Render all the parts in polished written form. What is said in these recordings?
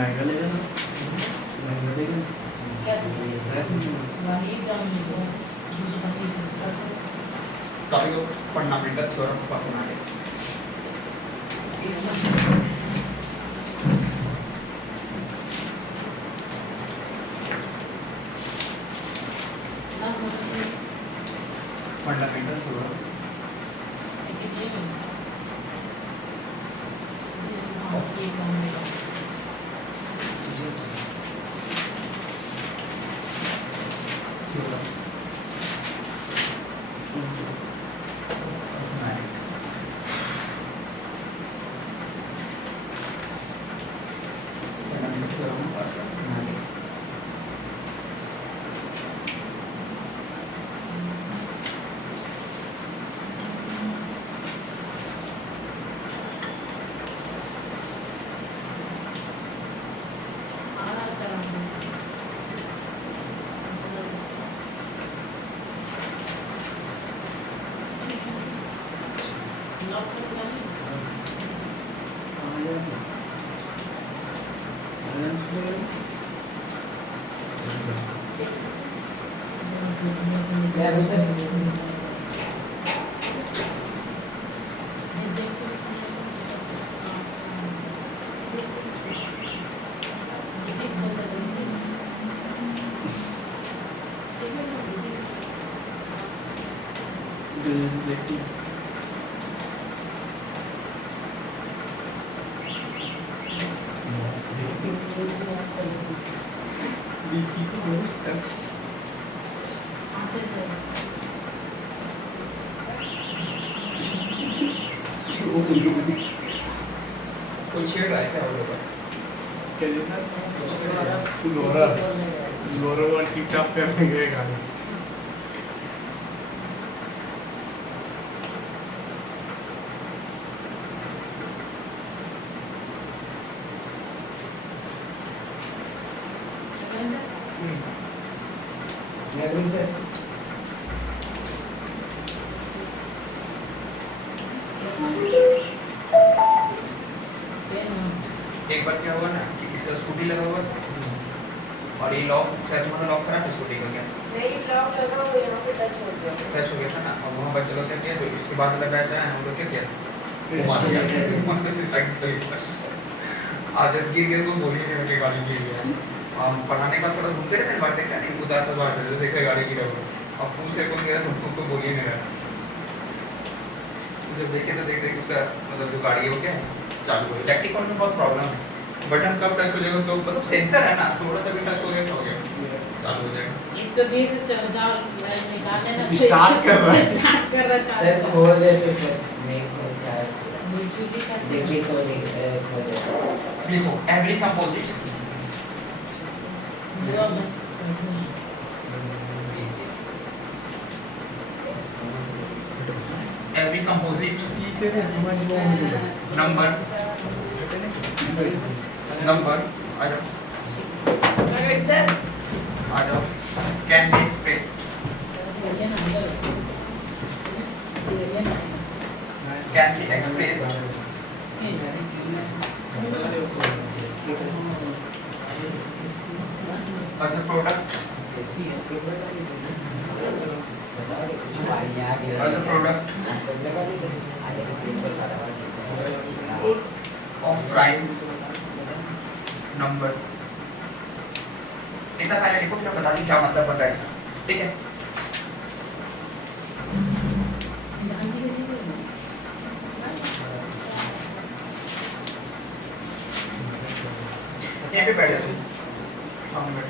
महंगा लेगा ना, महंगा लेगा क्या चाहिए? वही कम 225 topic of fundamental theorem of mathematics. Fundamental theorem कोई छेड़ रहा है क्या वो लोग? क्या देता गौरा गौरव टिप टॉप करने गए गाने एक बार क्या हुआ ना कि इसका स्कूटी लगा हुआ था और ये लॉक शायद तुम्हारा लॉक खराब है स्कूटी का क्या? नहीं लॉक लगा वो यहाँ पे टच हो गया। टच हो गया था ना और वहाँ बच्चे लोग क्या किया तो इसके बाद लगाया जाए हम लोग क्या किया घुमा दिया आज जब गिर गया तो बोली नहीं मुझे गाड़ी गिर गया। हम पढ़ाने का थोड़ा घूमते रहते हैं बातें क्या नहीं उतारता बात है देखे गाड़ी गिरा हुआ अब पूछे कौन गया तुमको बोली नहीं रहा जब देखे तो देख रहे उसका मतलब जो गाड़ी है वो क्या है चालू है। इलेक्ट्रिकल में बहुत प्रॉब्लम है बटन कब टच हो जाएगा उसका मतलब सेंसर है ना थोड़ा सा भी टच हो गया तो हो गया चालू हो जाएगा। एक तो धीरे से चल जाओ निकाल लेना स्टार्ट कर रहा है स्टार्ट कर रहा है सर तो बोल देते सर नहीं कोई चाय बिजली का देखिए तो खोल दे लिखो every composite every composite number can be expressed as a product of prime number। इतना पहले लिखो फिर बता दी क्या मतलब बन रहा है इसका ठीक है। यहाँ पे बैठ जाओ सामने बैठ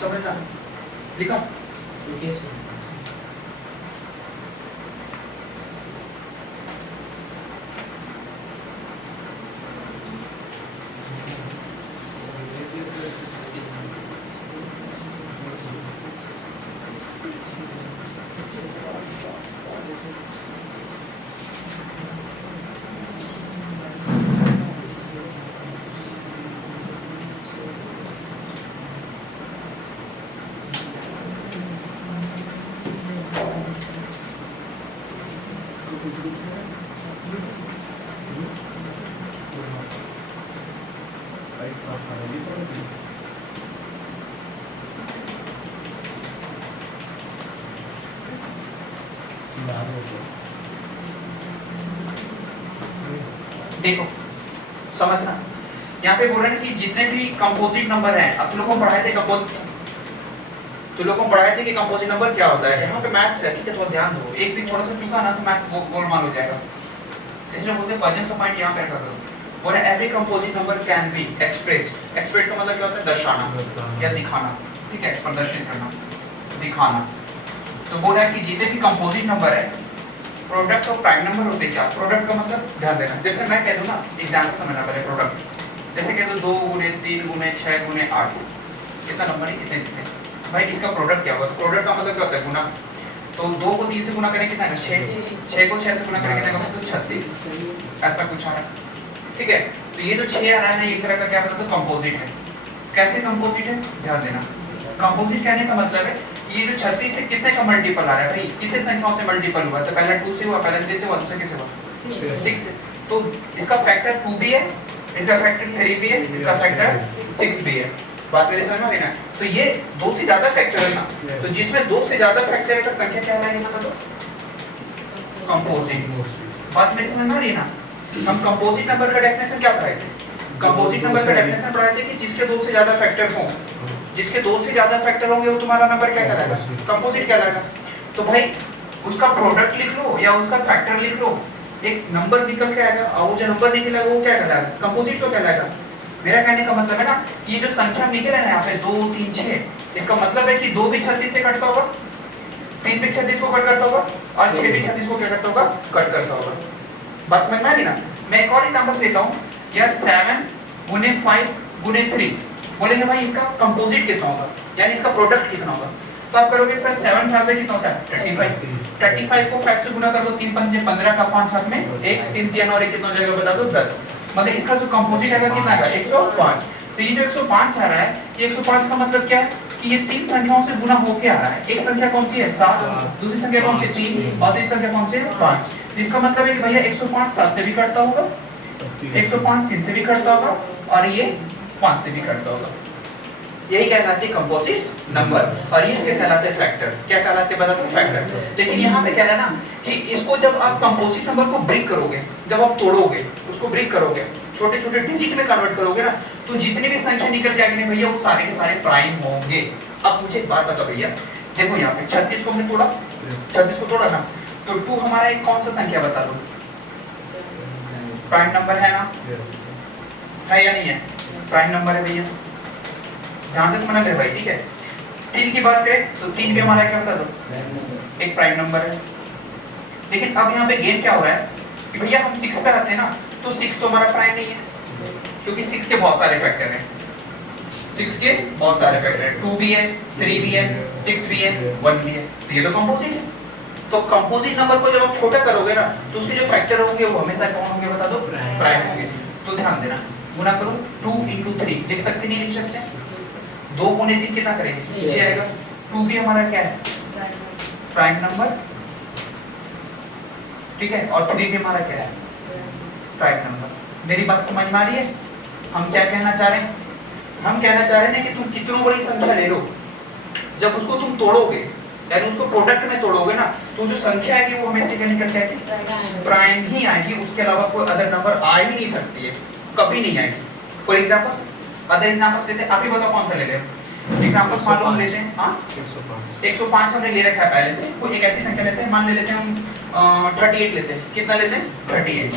समझना लिखा देखो समझना, यहाँ पे बोल रहे हैं कि जितने भी कंपोजिट नंबर हैं, अब तुम लोगों को पढ़ाए थे कि कंपोजिट नंबर क्या होता है। यहाँ पे मैथ्स है, ठीक है, थोड़ा ध्यान दो। एक भी थोड़ा सा चूका ना तो मैथ्स गोलमाल हो जाएगा, इसलिए बोलते हैं प्रेजेंस ऑफ माइंड यहाँ पे रखा करो। बोले every composite number can be expressed. Express का मतलब क्या होता है? दर्शाना या दिखाना, ठीक है, प्रदर्शित करना, दिखाना। तो बोला है कि जितने भी कंपोजिट नंबर है प्रोडक्ट ऑफ प्राइम नंबर होते हैं। क्या प्रोडक्ट का मतलब? ध्यान देना, जैसे मैं कह दूं ना, एग्जांपल समझना पहले। प्रोडक्ट जैसे कह दो 2 गुने 3 गुने 6 गुने 8, इतना नंबर ही इतने कितने, भाई इसका प्रोडक्ट क्या होगा? प्रोडक्ट का मतलब क्या होता है? गुना। तो 2 को 3 से गुना करें कितना आएगा? 6। 6 को 6 से गुना करें कितना आएगा? 36। ऐसा कुछ आ रहा है, ठीक है। तो ये जो 6 आ रहा है ना, एक तरह का क्या मतलब कंपोजिट है। कैसे कंपोजिट है? ध्यान देना, कंपोजिट कहने का मतलब है ये जो 36 से कितने का मल्टीपल आ रहा है? भाई कितने संख्याओं से मल्टीपल हुआ? तो पहला 2 से हुआ, पहला 3 से हुआ, दूसरा किससे हुआ? 6 से। तो इसका फैक्टर 2 भी है, इसका फैक्टर 3 भी है, इसका फैक्टर 6 भी है। बात मेरे समझ में आ गई ना? तो ये 2 से ज्यादा फैक्टर है ना, तो जिसमें 2 से ज्यादा फैक्टर है तो संख्या क्या है बता दो? कंपोजिट। बात मेरे समझ में आ रही है ना? हम कंपोजिट नंबर का डेफिनेशन क्या पढ़ाए थे? कंपोजिट नंबर का डेफिनेशन पढ़ाए थे कि जिसके 2 से ज्यादा फैक्टर हो, जिसके 2 से ज्यादा फैक्टर होंगे वो तुम्हारा नंबर क्या कहलाएगा? कंपोजिट कहलाएगा। तो भाई उसका प्रोडक्ट लिख लो या उसका फैक्टर लिख लो, एक नंबर निकल के आएगा, और वो जो नंबर निकलेगा वो क्या कहलाएगा? कंपोजिट तो कहलाएगा। मेरा कहने का मतलब है ना, ये जो संख्या निकल है ना यहाँ पे 2 3 6, इसका मतलब है कि 2 भी 36 से कटता होगा, 3 भी 36 को कट करता होगा, और 6 भी 36 को क्या करता होगा? कट करता होगा। बात समझ में आ रही ना? मैं एक और एग्जांपल लेता हूँ यार, 7 गुने 5 गुने 3, बोलेंगे भाई इसका कंपोजिट कितना होगा, यानी इसका प्रोडक्ट कितना होगा? तो आप करोगे सर 7 फाइव कितना होता है? 35। 35 को 5 से गुना कर दो, 3 पंजे 15 का 5 हाथ में 1, 3 3 और 1 कितना हो जाएगा बता दो? 10। मतलब इसका जो कंपोजिट आएगा कितना आएगा? 105। तो ये जो 105 आ रहा है, ये 105 का मतलब क्या है कि ये 3 संख्याओं से गुना होके आ रहा है। एक संख्या कौन सी है? 7, दूसरी संख्या कौन सी? 3, और तीसरी संख्या कौन सी है? 5। इसका मतलब है कि भैया 105 7 से भी कटता होगा, 105 3 से भी कटता होगा, और ये 5 से भी कटता होगा। यही कहलाते हैं कंपोजिट नंबर, और ये इसके कहलाते हैं फैक्टर। क्या कहलाते हैं बताते हैं? फैक्टर। लेकिन यहाँ पे क्या है ना कि इसको जब आप कंपोजिट नंबर को ब्रेक करोगे, जब आप तोड़ोगे, उसको ब्रेक करोगे, छोटे छोटे डिजिट में कन्वर्ट करोगे ना, तो जितनी भी संख्या निकल के आएंगे भैया वो सारे के सारे प्राइम होंगे। अब मुझे एक बात बताओ भैया, देखो यहाँ पे 36 को हमने तोड़ा, 36 को तोड़ा ना, तो 2 हमारा एक कौन सा संख्या बता दो? प्राइम नंबर है ना? है या नहीं है? प्राइम नंबर है भैया, ध्यान से समझना मेरे भाई, ठीक है। 3 की बात करें तो 3 भी हमारा क्या बता दो? एक प्राइम नंबर है। लेकिन अब यहाँ पे गेम क्या हो रहा है कि भैया हम 6 पे आते हैं ना, तो 6 तो हमारा प्राइम नहीं है, क्योंकि 6 के बहुत सारे फैक्टर हैं, 6 के बहुत सारे फैक्टर हैं, 2 भी है, 3 भी है, 6 भी है, 1 भी है, तो ये तो कंपोजिट है। तो कंपोजिट नंबर को जब आप छोटा करोगे ना, तो उसके जो फैक्टर होंगे वो हमेशा कौन होंगे बता दो? प्राइम होंगे। तो ध्यान देना, गुना करो 2 × 3, लिख सकते नहीं लिख सकते? 2 गुने 3 कितना करेंगे? 6 आएगा। 2 भी हमारा क्या है? प्राइम नंबर, ठीक है, और 3 भी हमारा क्या है? Prime number. मेरी बात समझ में आ रही है? हम क्या कहना चाह रहे हैं? हम कहना चाह रहे हैं कि तुम कितनी बड़ी संख्या ले लो, जब उसको तुम तोड़ोगे, यानी उसको प्रोडक्ट में तोड़ोगे ना, तो जो संख्या आएगी वो हमेशा क्या निकल के आएगी? प्राइम ही आएगी, उसके अलावा कोई अदर नंबर आ ही नहीं सकती है, कभी नहीं आएगी। फॉर एग्जांपल्स, अदर एग्जांपल्स लेते हैं, आप ही बताओ कौन सा ले रहे हैं? एग्जांपल्स मान लो हम लेते हैं, हाँ 105 हमने ले रखा है पहले से, कोई एक ऐसी संख्या लेते हैं, मान ले लेते हैं हम 38 लेते हैं। कितना लेते हैं? 38।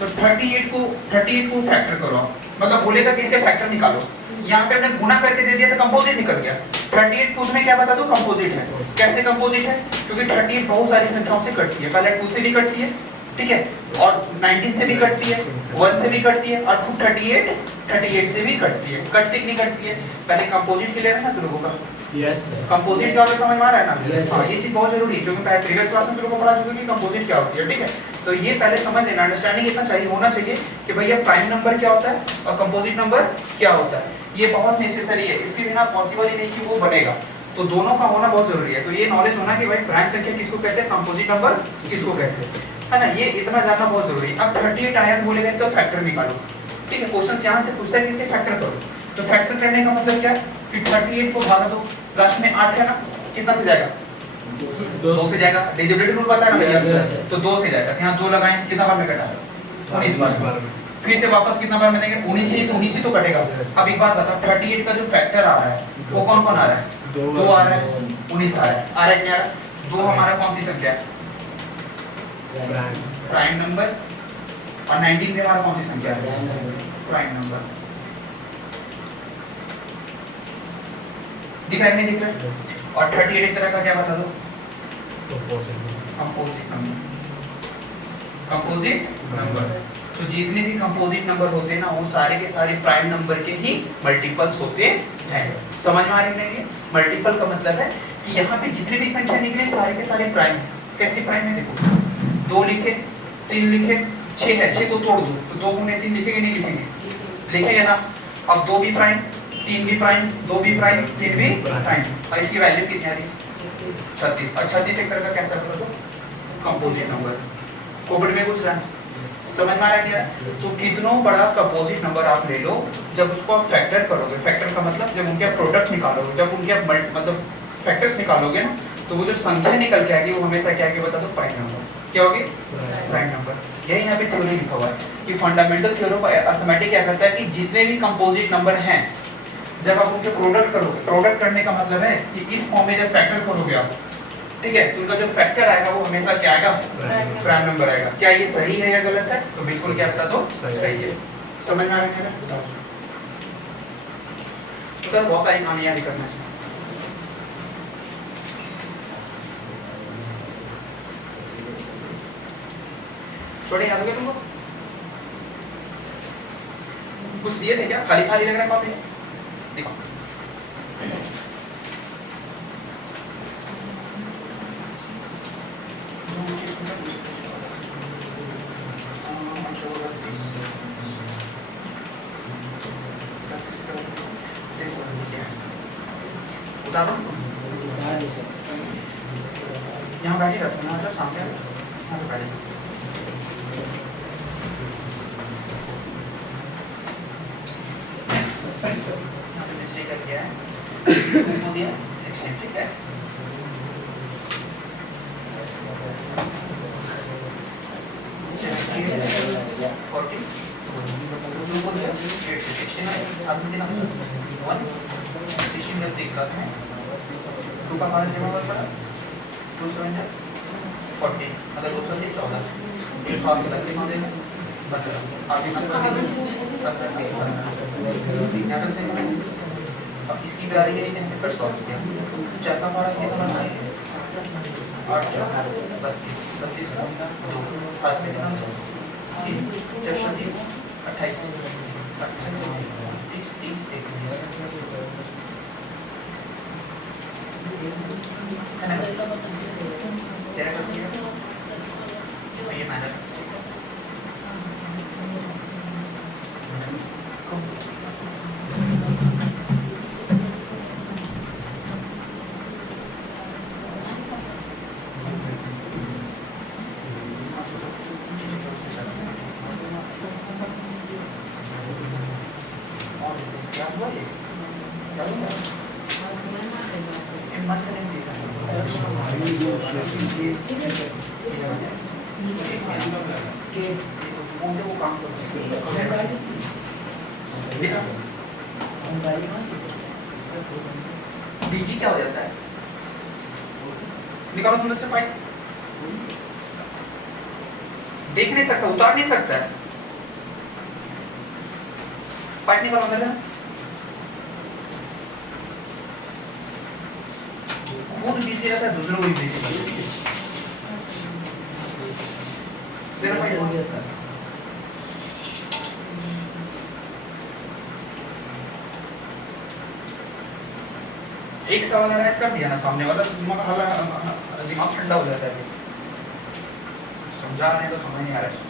तो 38 को फैक्टर करो, मतलब बोलेगा कि इसके फैक्टर निकालो। यहाँ पे हमने गुना करके दे दिया तो कंपोजिट निकल गया। 38 खुद में क्या बता दो? कंपोजिट है। कैसे कंपोजिट है? क्योंकि 38 बहुत सारी संख्याओं से कटती है, पहले 2 से भी कटती है, ठीक है, और 19 से भी कटती है, 1 से भी कटती है, और खुद 38 से भी कटती है। कटती कि नहीं कटती है? पहले कंपोजिट क्लियर है ना तुम लोगों का? यस कंपोजिट क्या होता है समझ में आ रहा है ना? Yes, हाँ, ये चीज बहुत जरूरी है, क्योंकि मैं प्रीवियस क्लास में तुम लोगों को पढ़ा चुका कि कंपोजिट क्या होती है, ठीक है। तो ये पहले समझ लेना, अंडरस्टैंडिंग इतना चाहिए होना चाहिए कि भैया प्राइम नंबर क्या होता है और कंपोजिट नंबर क्या होता है। ये बहुत नेसेसरी है, इसके बिना पॉसिबल ही नहीं कि वो बनेगा। तो दोनों का होना बहुत जरूरी है। तो ये नॉलेज होना कि भाई प्राइम संख्या किसको कहते हैं, कंपोजिट नंबर किसको कहते हैं, है ना, ये इतना जानना बहुत जरूरी है। अब 38 आया तो बोलेगा इसका फैक्टर निकालो, ठीक है, क्वेश्चन यहाँ से पूछता है कि इसके फैक्टर करो, तो फैक्टर करने का मतलब क्या है कि 38 को भागा दो, लास्ट में 8 है ना, कितना से जाएगा, 2 से जाएगा, डिविजिबिलिटी रूल पता है ना भैया, तो 2 से जाएगा, यहाँ 2 लगाएं, कितना बार में कटा, 19 बार, फिर से वापस कितना बार में देंगे, 19 ही तो कटेगा। अब एक बात बताओ, 38 का जो फैक्टर आ रहा है वो कौन कौन आ रहा है, 2 आ रहा है, 19 आ रहा है, आ रहा है क्या आ रहा है, 2 हमारा कौन सी संख्या है, प्राइम नंबर, और 19 में हमारा कौन सी संख्या है, प्राइम नंबर। दिख रहा है नहीं दिख रहा है? और 38 एक तरह का क्या बता दो, कंपोजिट नंबर, कंपोजिट नंबर। तो जितने भी कंपोजिट नंबर होते हैं ना वो सारे के सारे प्राइम नंबर के ही मल्टीपल्स होते हैं। समझ में आ रही है? मल्टीपल का मतलब है कि यहाँ पे जितने भी संख्या निकले सारे के सारे प्राइम। कैसी प्राइम है देखो, 2 लिखे, 3 लिखे, 6 है, 6 को तोड़ दो तो 2 गुने 3 लिखेंगे नहीं लिखेंगे, लिखेंगे ना। अब 2 भी प्राइम, 3 भी प्राइम, 2 भी प्राइम, 3 भी प्राइम, और इसकी वैल्यू कितनी आ रही है, 36। और 36 एक तरह का कैसा बता दो, कंपोजिट नंबर। कोविड में कुछ रहा समझ में आ रहा है क्या? तो कितनों बड़ा कंपोजिट नंबर आप ले लो, जब उसको आप फैक्टर करोगे, फैक्टर का मतलब जब उनके प्रोडक्ट निकालोगे, जब उनके मतलब फैक्टर्स निकालोगे ना, तो वो जो संख्या निकल के आएगी वो हमेशा क्या आएगी बता दो, प्राइम नंबर। क्या होगी, प्राइम नंबर। यही यहाँ पे थ्योरी लिखा हुआ है कि फंडामेंटल थ्योरी ऑफ अरिथमेटिक क्या करता है कि जितने भी कंपोजिट नंबर हैं जब आप उनके प्रोडक्ट करोगे, प्रोडक्ट करने का मतलब है कि इस फॉर्म में जब फैक्टर करोगे आप, ठीक है, तो उनका जो फैक्टर आएगा वो हमेशा क्या आएगा, प्राइम नंबर आएगा। क्या ये सही है या गलत है? तो बिल्कुल क्या बता दो, सही है। समझ में आ रहा है? बताओ तो बहुत सारी कामयाबी भी करना है। छोटे याद हो गया तुमको? कुछ दिए थे क्या? खाली खाली लग रहा है कॉपी? देखो उतारो, यहाँ बैठे रहते हैं ना, सामने यहाँ पे बैठे। दिया है, दिया 16, ठीक है। अब इसकी भी आ रही है, इसने फिर सॉल्व किया, चार का हमारा कितना बना है, 8 4 32 32 का 2 हाथ में कितना 4 3 28 30 30 तेरा कर दिया ये मैंने बीजी क्या हो जाता है, निकालो तुम से फाइट, देख नहीं सकता, उतार नहीं सकता है, फाइट निकालो अंदर ना, खुद बिजी रहता है, दूसरों को भी बिजी करता है, तेरा फाइट हो जाता है। एक सवाल अराइज कर दिया ना सामने वाला, दिमाग ठंडा हो जाता है, समझा नहीं तो समझ नहीं आ रहा है।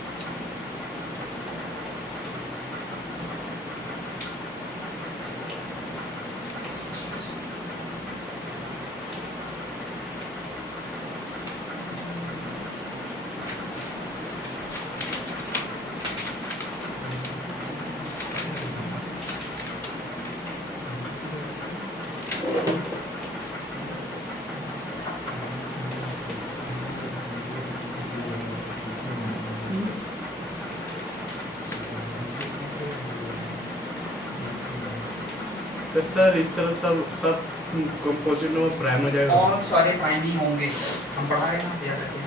तो सर इस तरह सब कंपोजिट में प्राइम हो जाएगा। और सारे प्राइम ही होंगे, हम पढ़ा रहे हैं ना, याद रखिए।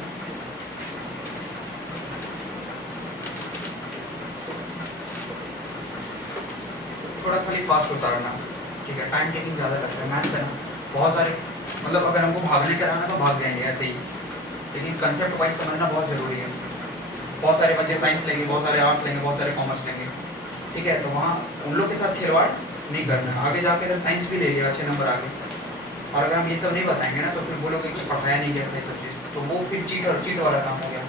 थोड़ा खाली फास्ट होता रहना, ठीक है, टाइम टेकिंग ज़्यादा लगता है, मैथ्स है ना, बहुत सारे, मतलब अगर हमको भागने कराना तो भाग जाएंगे ऐसे ही, लेकिन कंसेप्ट वाइज समझना बहुत ज़रूरी है। बहुत सारे बच्चे साइंस लेंगे, बहुत सारे आर्ट्स लेंगे, बहुत सारे कॉमर्स लेंगे, ठीक है, तो वहाँ उन लोग के साथ खिलवाड़ नहीं करना। आगे जाके अगर साइंस भी ले लिया अच्छे नंबर आगे, और अगर हम ये सब नहीं बताएंगे ना तो फिर बोलोगे कि पढ़ाया नहीं गया ये सब चीज़, तो वो फिर चीट वाला काम हो गया।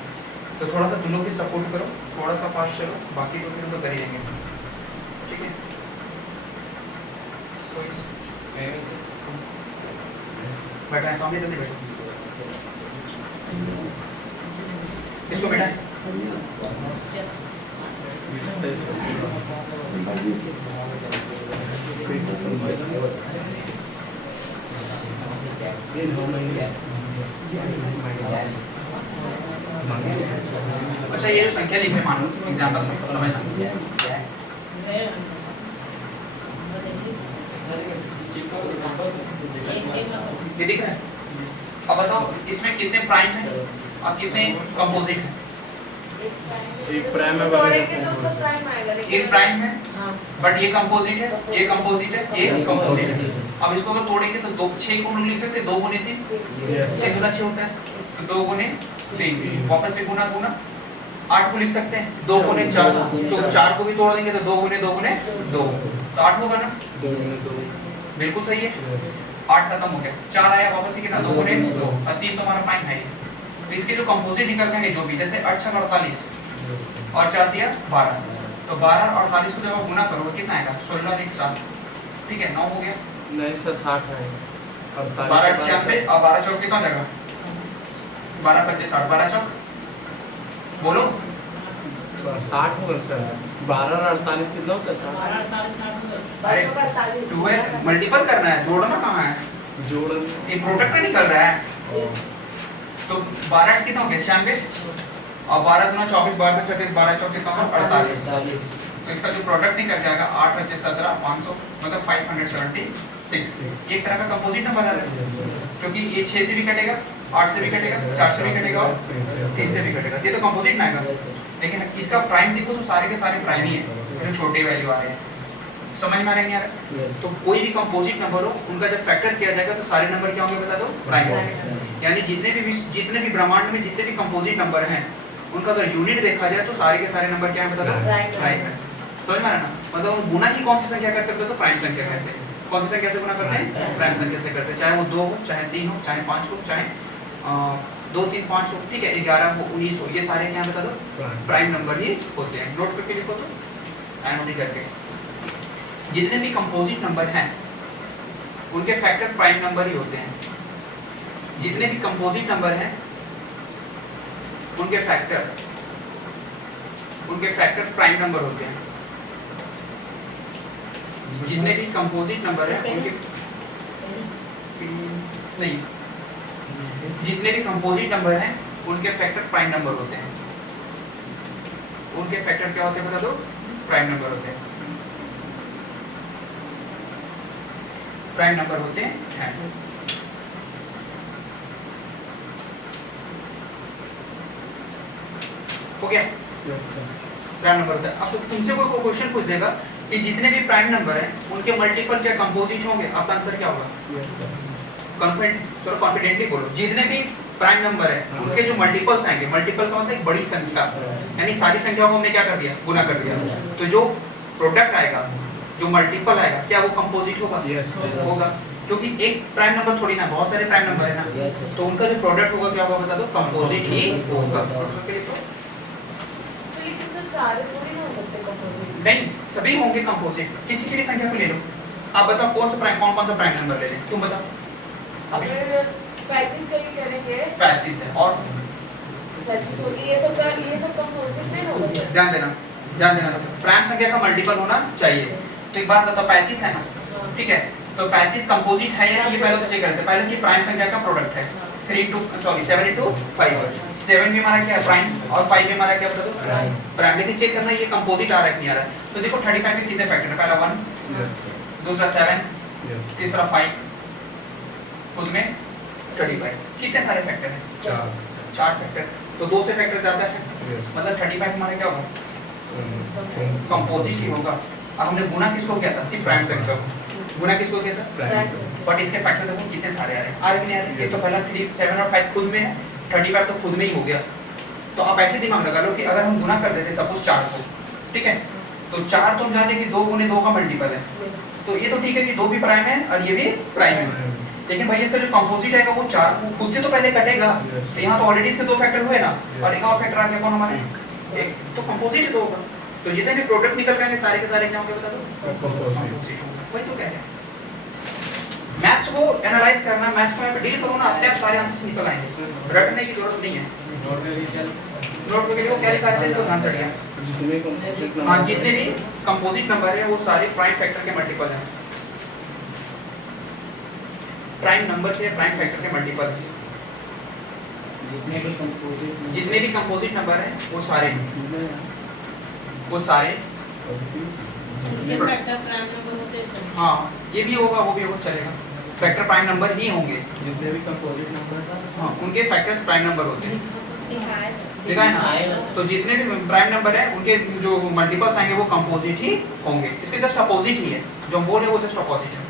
तो थोड़ा सा तुम लोग भी सपोर्ट करो, थोड़ा सा फास्ट चलो, बाकी तो फिर हम लोग कर ही देंगे, ठीक है। बैठा है सामने, जल्दी बैठो, इसको बैठा है। अच्छा ये जो संख्या लिखे मानो एग्जाम्पल समझना, ये दिख रहा है। अब बताओ इसमें कितने प्राइम है और कितने कंपोजिट है? एक प्राइम है, एक प्राइम है, बट ये कंपोजिट है, ये कंपोजिट है, ये कंपोजिट है। अब इसको अगर तोड़ेंगे तो 6 को लिख सकते हैं, 2 गुने 3 6 गुना 6 होता है, तो 2 गुने 3 वापस से गुना 8 को लिख सकते हैं, 2 गुने 4, तो 4 को भी तोड़ देंगे तो 2 गुने 2 तो 8 होगा ना, बिल्कुल सही है। 8 खत्म हो गया, 4 आया वापस से कितना, 2 गुने 2 और 3 तो हमारा प्राइम है। तो इसके जो कंपोजिट निकल देंगे जो भी, जैसे 8 6 48 और 4 दिया 12, तो 12 और 48 को जब आप गुना करोगे कितना आएगा, 16 और 1 7, ठीक है, 9 हो गया। नहीं सर 60 है, 12 96 और 12 चौक कितना जाएगा, 12 25 60, 12 चौक बोलो 60 होगा सर। 12 और 48 कितना होता है अरे 12 मल्टीपल करना है, जोड़ना कहाँ है, सर? जोड़न ये प्रोडक्ट में निकल रहा है। तो 12 कितना हो गया 96 और 12 गुना 24, 12 36, 12 चौक कितना होगा 48। तो इसका जो प्रोडक्ट निकल जाएगा 8 5 17 500, मतलब 576। एक तरह का कंपोजिट नंबर है, क्योंकि ये 6 से भी कटेगा, 8 से भी कटेगा, 4 से भी कटेगा और 3 से भी कटेगा, ये तो कंपोजिट ना आएगा। लेकिन इसका प्राइम देखो तो सारे के सारे प्राइम ही है, जो छोटे वैल्यू आ रहे हैं, समझ में आ रहे हैं यार। तो कोई भी कंपोजिट नंबर हो, उनका जब फैक्टर किया जाएगा तो सारे नंबर क्या होंगे बता दो, प्राइम होंगे। यानी जितने भी ब्रह्मांड में जितने भी कंपोजिट नंबर हैं, उनका अगर यूनिट देखा जाए तो सारे के सारे नंबर क्या है बता दो, प्राइम है। समझ में आ रहा ना, मतलब हम गुना ही कौन सी संख्या करते हैं तो प्राइम संख्या करते हैं। कौन सी संख्या से गुना करते हैं, प्राइम संख्या से करते हैं, चाहे वो 2 हो, चाहे 3 हो, चाहे 5 हो, चाहे 2 3 5 हो, ठीक है, 11 हो, 19 हो, ये सारे क्या बता दो, प्राइम नंबर ही होते हैं। नोट करके लिखो तो, नोट करके, जितने भी कंपोजिट नंबर हैं उनके फैक्टर प्राइम नंबर ही होते हैं। जितने भी कंपोजिट नंबर हैं उनके फैक्टर प्राइम नंबर होते हैं। जितने भी कंपोजिट नंबर हैं उनके नहीं, जितने भी कंपोजिट नंबर हैं उनके फैक्टर प्राइम नंबर होते हैं। उनके फैक्टर क्या होते हैं बता दो, प्राइम नंबर होते हैं, प्राइम नंबर होते हैं। हो गया, प्राइम नंबर होता है। अब तो तुमसे कोई क्वेश्चन पूछ देगा कि जितने भी प्राइम नंबर हैं उनके मल्टीपल क्या कंपोजिट होंगे, आपका आंसर क्या होगा, कॉन्फिडेंटली बोलो। जितने भी प्राइम नंबर है उनके जो मल्टीपल्स आएंगे, मल्टीपल का मतलब एक बड़ी संख्या, यानी सारी संख्याओं को हमने क्या कर दिया, गुना कर दिया, तो जो प्रोडक्ट आएगा, जो मल्टीपल आएगा, क्या वो कंपोजिट होगा, होगा, क्योंकि एक प्राइम नंबर थोड़ी ना, बहुत सारे प्राइम नंबर है ना, तो उनका जो प्रोडक्ट होगा क्या होगा बता दो, कंपोजिट ही होगा। सारे थोड़ी ना हो सकते कंपोजिट, नहीं, सभी होंगे कंपोजिट, किसी की भी संख्या को ले लो। आप बताओ कौन सा प्राइम नंबर ले लें, तुम बताओ। अभी 35 का ये करेंगे, 35 है और 37 होगी, ये सब कंपोजिट नहीं होगा। ध्यान देना, प्राइम संख्या का मल्टीपल होना चाहिए। तो एक बात बताओ, 35 है ना, ठीक है, तो 35 कंपोजिट है या ये पहले तो चेक करते हैं। पहले ये प्राइम संख्या का प्रोडक्ट है, 7 into 5, 7 भी हमारा क्या है प्राइम और 5 भी हमारा क्या बता दो, प्राइम। लेकिन चेक करना ये कंपोजिट आ रहा है कि नहीं आ रहा है। तो देखो 35 में कितने फैक्टर है, पहला 1, दूसरा 7, Yes. तीसरा 5, खुद में 35। कितने सारे फैक्टर हैं? 4 फैक्टर। तो 2 से फैक्टर ज्यादा है, Yes. मतलब 35 हमारा क्या होगा? कंपोजिट ही होगा। अब हमने गुना किसको किया था? 6 प्राइम सेक्टर। गुना किसको किया था? बट इसके फैक्टर देखो कितने सारे आ रहे हैं। आ रहे नहीं आ रहे? ये तो पहला 3, 7 और 5 खुद में है, 35 तो खुद में ही हो गया। तो आप ऐसे दिमाग लगा लो कि अगर हम गुना कर देते सपोज 4 को, ठीक है, तो 4 तो हम जानते हैं कि 2 गुने 2 का मल्टीपल है, तो ये तो ठीक है कि 2 भी प्राइम है और ये भी प्राइम है, लेकिन भाई इसका जो कंपोजिट है वो 4 खुद से तो पहले कटेगा। तो यहाँ तो ऑलरेडी इसके 2 फैक्टर हुए ना, और एक और फैक्टर आ गया कौन हमारे? एक तो कंपोजिट 2 होगा। तो जितने भी प्रोडक्ट निकल गए सारे के सारे क्या होंगे बता दो? कंपोजिट होंगे। वही तो कह रहे हैं। मैथ्स को एनालाइज करना, मैथ्स को यहाँ पे डील करो ना, अपने आप सारे आंसर्स निकल आएंगे, रटने की जरूरत नहीं है। नोट के लिए वो क्या लिखा है तो ध्यान से रखिए। हाँ, जितने भी कंपोजिट नंबर है वो सारे प्राइम फैक्टर के मल्टीपल हैं। प्राइम नंबर के प्राइम फैक्टर के मल्टीपल हैं। जितने भी कंपोजिट नंबर हैं वो सारे ये फैक्टर प्राइम नंबर होते हैं। हाँ, ये भी होगा वो भी होगा, चलेगा। फैक्टर प्राइम नंबर ही होंगे, जितने भी कंपोजिट नंबर हाँ, उनके फैक्टर्स प्राइम नंबर होते हैं। लिखा है लिखा है ना? तो जितने भी प्राइम नंबर है उनके जो मल्टीपल्स आएंगे वो कंपोजिट ही होंगे। इसके जस्ट अपोजिट ही है, जो हम बोल रहे हैं वो जस्ट अपोजिट है।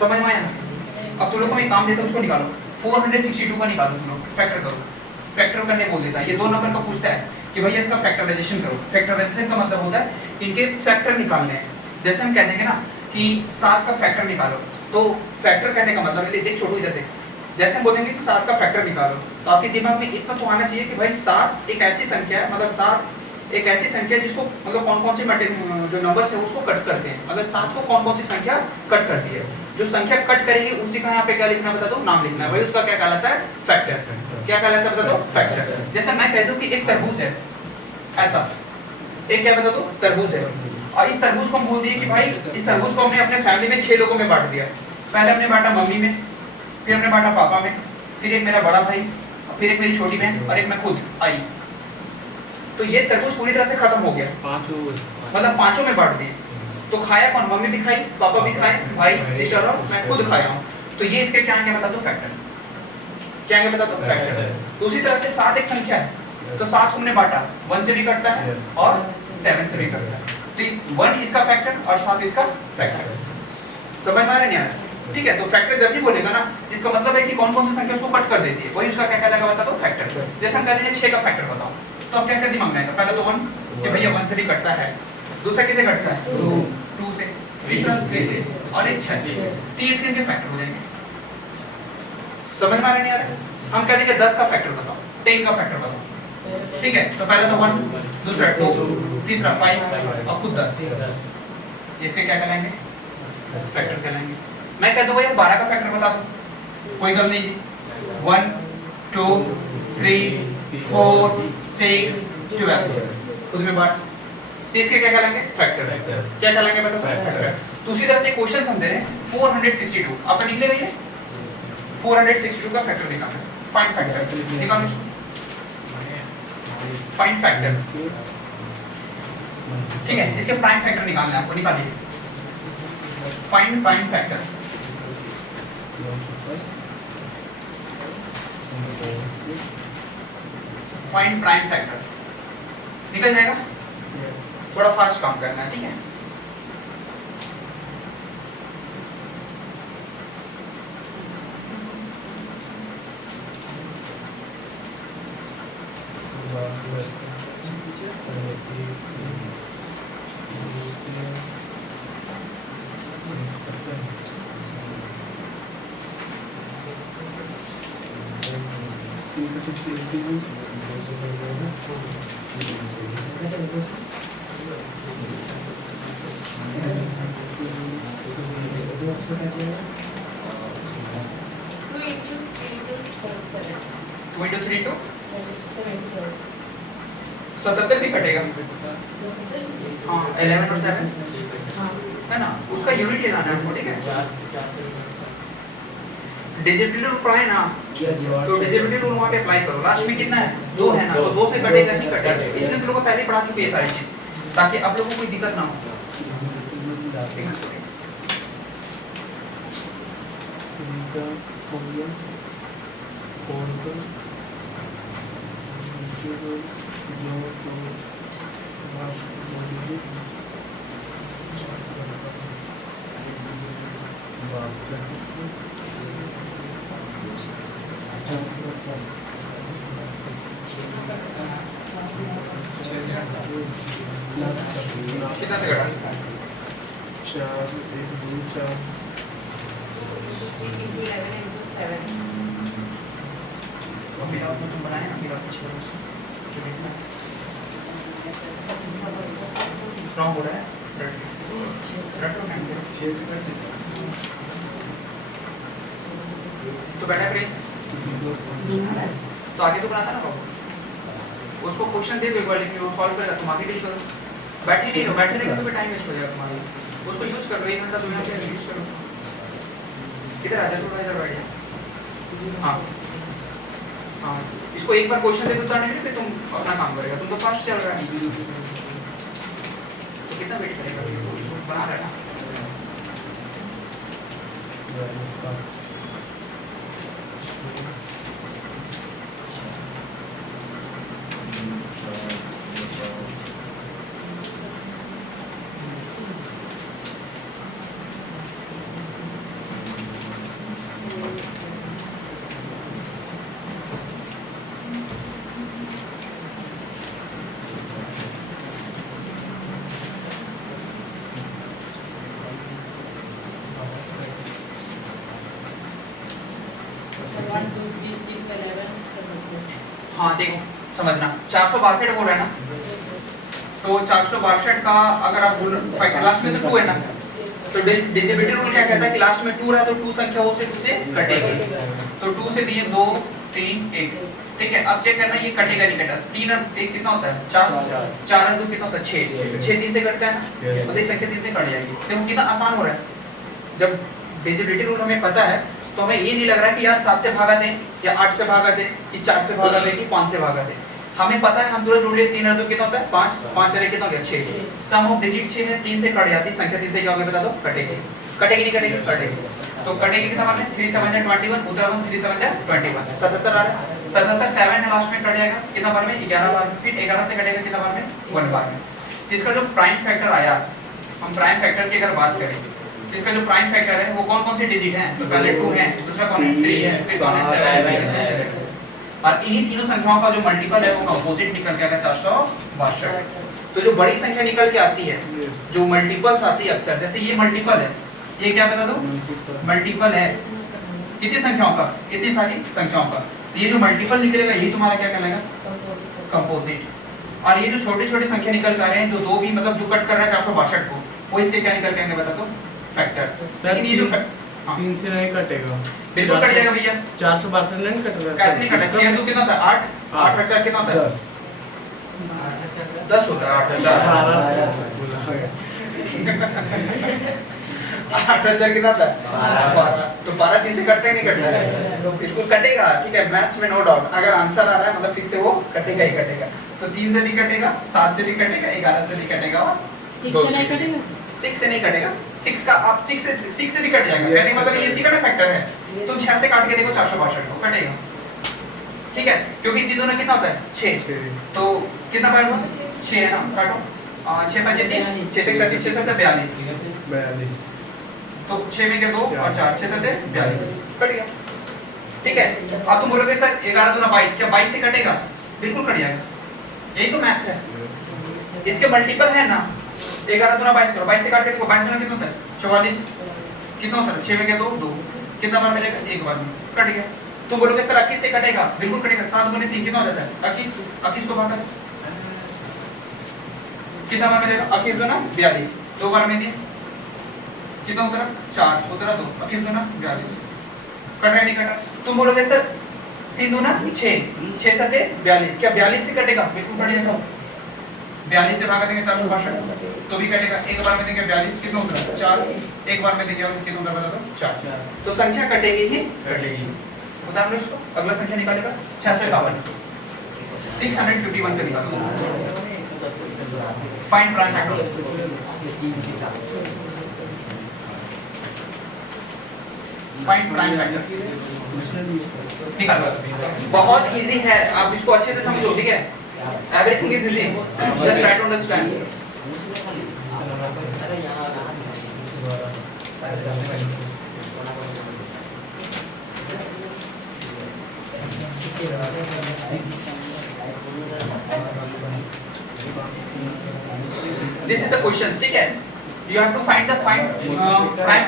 समझ में आया ना? अब तुम लोग को मैं काम देता हूं, उसको निकालो। 462 का निकालो, तुम लोग फैक्टर करो। फैक्टर करने बोल देता है, ये 2 नंबर का पूछता है कि भैया इसका फैक्टराइजेशन करो। फैक्टराइजेशन का मतलब होता है इनके फैक्टर निकालने हैं। जैसे हम कह देंगे ना कि 7 का फैक्टर निकालो, तो फैक्टर कहने का मतलब है, देख छोटू इधर देख, जैसे हम बोलेंगे कि 7 का फैक्टर निकालो, तो आपके दिमाग में इतना तो आना चाहिए कि भाई 7 एक ऐसी संख्या है, मतलब 7 एक ऐसी संख्या है जिसको मतलब कौन-कौन से जो नंबर्स है उसको कट करते हैं। अगर 7 को कौन-कौन सी संख्या कट करती है, जो संख्या कट करेगी उसी का यहाँ पे क्या लिखना बता दो? नाम लिखना है। भाई उसका क्या कहलाता है? फैक्टर। क्या कहलाता है बता दो? फैक्टर। जैसे मैं कह दूं कि एक तरबूज है, ऐसा एक क्या बता दो? तरबूज है, और इस तरबूज को हम बोल दिए कि भाई इस तरबूज को हमने अपने फैमिली में 6 लोगों में बांट दिया। पहले हमने बांटा मम्मी में, फिर हमने बांटा पापा में, फिर एक मेरा बड़ा भाई, फिर एक मेरी छोटी बहन और एक मैं खुद आई। तो ये तरबूज पूरी तरह से खत्म हो गया, मतलब 5 में बांट दिए। तो खाया कौन? मम्मी भी खाई, पापा भी खाए, भाई सिस्टर और मैं खुद खाया हूँ। तो ये इसके क्या आएंगे बता दो? फैक्टर। क्या आएंगे बता दो? फैक्टर। तो उसी तरह से 7 एक संख्या है, तो 7 को हमने बांटा, 1 से भी कटता है और 7 से भी कटता है। तो इस 1 इसका फैक्टर और 7 इसका फैक्टर। समझ में आ रहा है नहीं आ रहा? ठीक है, तो फैक्टर जब भी बोलेगा ना, इसका मतलब है कि कौन-कौन सी संख्या उसको कट कर देती है, वही उसका क्या कहलाएगा बता दो? फैक्टर। जैसे हम कह दीजिए 6 का फैक्टर बताओ, तो अब क्या क्या दिमाग में आएगा? पहले तो 1 कि भैया 1 से भी कटता है, दूसरा किससे कटता है? 2 से, तीसरा 3 से, और एक 6 से। 30 के इनके फैक्टर हो जाएंगे। समझ में आ रहा है नहीं आ रहा? हम कह देंगे 10 का फैक्टर बताओ, 10 का फैक्टर बताओ। ठीक है, तो पहले तो 1, दूसरा 2, तीसरा 5 और खुद 10। इसके क्या कहलाएंगे? फैक्टर कहलाएंगे। मैं कह दूंगा ये 12 का फैक्टर बता दो, कोई गल नहीं। 1 2 3 4 6 12 खुद में बांट। तो इसके क्या कहलाएंगे? फैक्टर। क्या कहलाएंगे बताओ? फैक्टर। तो उसी तरह से क्वेश्चन हम दे रहे हैं 462, आपका निकलेगा ये 462 का फैक्टर निकालना है। फाइंड फैक्टर निकालो, फाइंड फैक्टर। ठीक है, इसके प्राइम फैक्टर निकालना है आपको, निकालिए। Find factor. Find prime factor निकल जाएगा। थोड़ा फास्ट काम करना है, ठीक है। भी कटेगा। हाँ, 11 और 7 है ना, उसका यूनिट लेना है आपको, ठीक है। डिजिटल रूल पढ़ाए ना, तो डिजिटल रूल वहाँ पे अप्लाई करो। लास्ट में कितना है? 2 है ना, तो 2 से कटेगा नहीं कटेगा। इसलिए तुम लोग को पहले पढ़ा चुके हैं सारी चीज, ताकि आप लोगों को कोई दिक्कत ना हो। रीटा होंगे पोर्टल जो तो कितना से घटा 4 1 2 4 3 into 11 into 7. तो मेरा तो तुम बनाए ना मेरा कुछ स्ट्रॉन्ग हो रहा है तो बेटा फ्रेंड्स तो आगे तो बनाता ना बाबू उसको क्वेश्चन दे दो एक बार लिख के वो सॉल्व करेगा तुम आगे डील करो बैटरी नहीं हो बैटरी रहेगा तो टाइम वेस्ट हो जाएगा तुम्हारा उसको यूज कर लो 1 घंटा 2 घंटे यूज करो इधर आ जा थोड़ा इधर बैठ जा हाँ हाँ इसको एक बार क्वेश्चन दे दो तो नहीं फिर तुम अपना काम करेगा तुम तो फास्ट चल रहा है तो कितना वेट करेगा बना रहा है हाँ देखो समझना 462 बोल रहा है ना तो 462 का अगर आप बोल लास्ट में तो 2 है ना तो डिजिबिलिटी रूल क्या कहता है कि लास्ट में 2 रहा तो 2 संख्या वो से 2 से कटेगी तो 2 से दिए 2 3 1 ठीक है अब चेक करना ये कटेगा नहीं कटा 3 और 1 कितना होता है 4 4 और 2 कितना होता है 6 6 3 से कटता है ना मतलब ये संख्या 3 से कट जाएगी देखो कितना आसान हो रहा है जब डिजिबिलिटी रूल हमें पता है तो हमें ये नहीं लग रहा है कि यार 7 से भागा दें या 8 से भागा दें कि 4 से भागा दें कि 5 से भागा दें हमें पता है हम तुरंत जोड़ लिए 3 और 2 कितना होता है 5 5 और 1 कितना हो गया 6 सम ऑफ डिजिट 6 है 3 से कट जाती संख्या 3 से क्या होगा बता दो कटेगी कटेगी नहीं कटेगी कटेगी तो कटेगी कितना माने 3 7 21 उधर 3 7 21 77 आ रहा है 77 7 है लास्ट में कट जाएगा कितना बार में 11 बार फिर 11 से कटेगा कितना बार में 1 बार में इसका जो प्राइम फैक्टर आया हम प्राइम फैक्टर की अगर बात करें इसका जो प्राइम फैक्टर है वो कौन कौन से डिजिट हैं तो पहले 2 है दूसरा कौन है 3 है फिर कौन है 7 है और इन्हीं तीनों संख्याओं का जो मल्टीपल है वो कंपोजिट निकल के आएगा 462 तो जो बड़ी संख्या निकल के आती है जो मल्टीपल्स आती है अक्सर जैसे ये मल्टीपल है ये क्या बता दो मल्टीपल है कितनी संख्याओं का इतनी सारी संख्याओं का ये जो मल्टीपल निकलेगा यही तुम्हारा क्या कहलाएगा कंपोजिट और ये जो छोटे छोटे संख्या निकल के आ रहे हैं जो दो भी मतलब जो कट कर रहा है 462 को वो इसके क्या निकल के आएंगे बता दो फैक्टर लेकिन ये जो 3 से नहीं कटेगा बिल्कुल कट जाएगा भैया 462 नहीं कट रहा कैसे नहीं कटा 6 2 कितना था 8 8 और 4 कितना होता है 10 होता है 8 और 4 कितना था 12 तो 12 3 से कटता ही नहीं कटता बिल्कुल कटेगा ठीक है मैथ्स में नो डाउट अगर आंसर आ रहा है मतलब फिक्स है वो कटेगा ही कटेगा तो 3 से भी कटेगा 7 से भी कटेगा 11 से भी कटेगा और 6 से नहीं कटेगा 6 से नहीं कटेगा 6 का आप 6 से भी कट जाएगा कहने मतलब ये इसी का फैक्टर है तुम 6 से काट के देखो 462 को कटेगा ठीक है क्योंकि इन दोनों कितना होता है 6 तो कितना बार 6 है ना काटो 6 5 30 6 से 6 6 7 42 तो 6 में क्या 2 और 4 6 7 42 कट गया ठीक है अब तुम बोलोगे सर 11 दूना 22 क्या 22 से कटेगा बिल्कुल कट जाएगा यही तो मैथ्स है इसके मल्टीपल है ना 11 दूना 22 करो 22 से काट के देखो 22 दूना कितना होता है 44 कितना होता है 6 में क्या 2 कितना बार मिलेगा एक बार में कट गया तुम बोलोगे सर 21 से कटेगा बिल्कुल कटेगा 7 गुने 3 कितना हो जाता है 21 को भाग कितना बार मिलेगा 21 दूना 42 दो बार में दिए कितना उतरा 4 उतरा 2 21 दूना 42 कटा नहीं कटा तुम बोलोगे सर 3 दूना 6 6 7 42 क्या 42 से कटेगा बिल्कुल कट जाएगा 42 से भाग देंगे 462 तो भी कटेगा एक बार में देंगे 42 कितना होगा 4 एक बार में देंगे और कितना होगा बता दो 4 तो संख्या कटेगी ही कटेगी बता लो इसको अगला संख्या निकालेगा 651 651 का निकालो find prime factor find prime factor निकालो। बहुत इजी है, आप इसको अच्छे से समझो, ठीक है? Everything is easy, just try to understand. This is the questions, ठीक है? You have to find the prime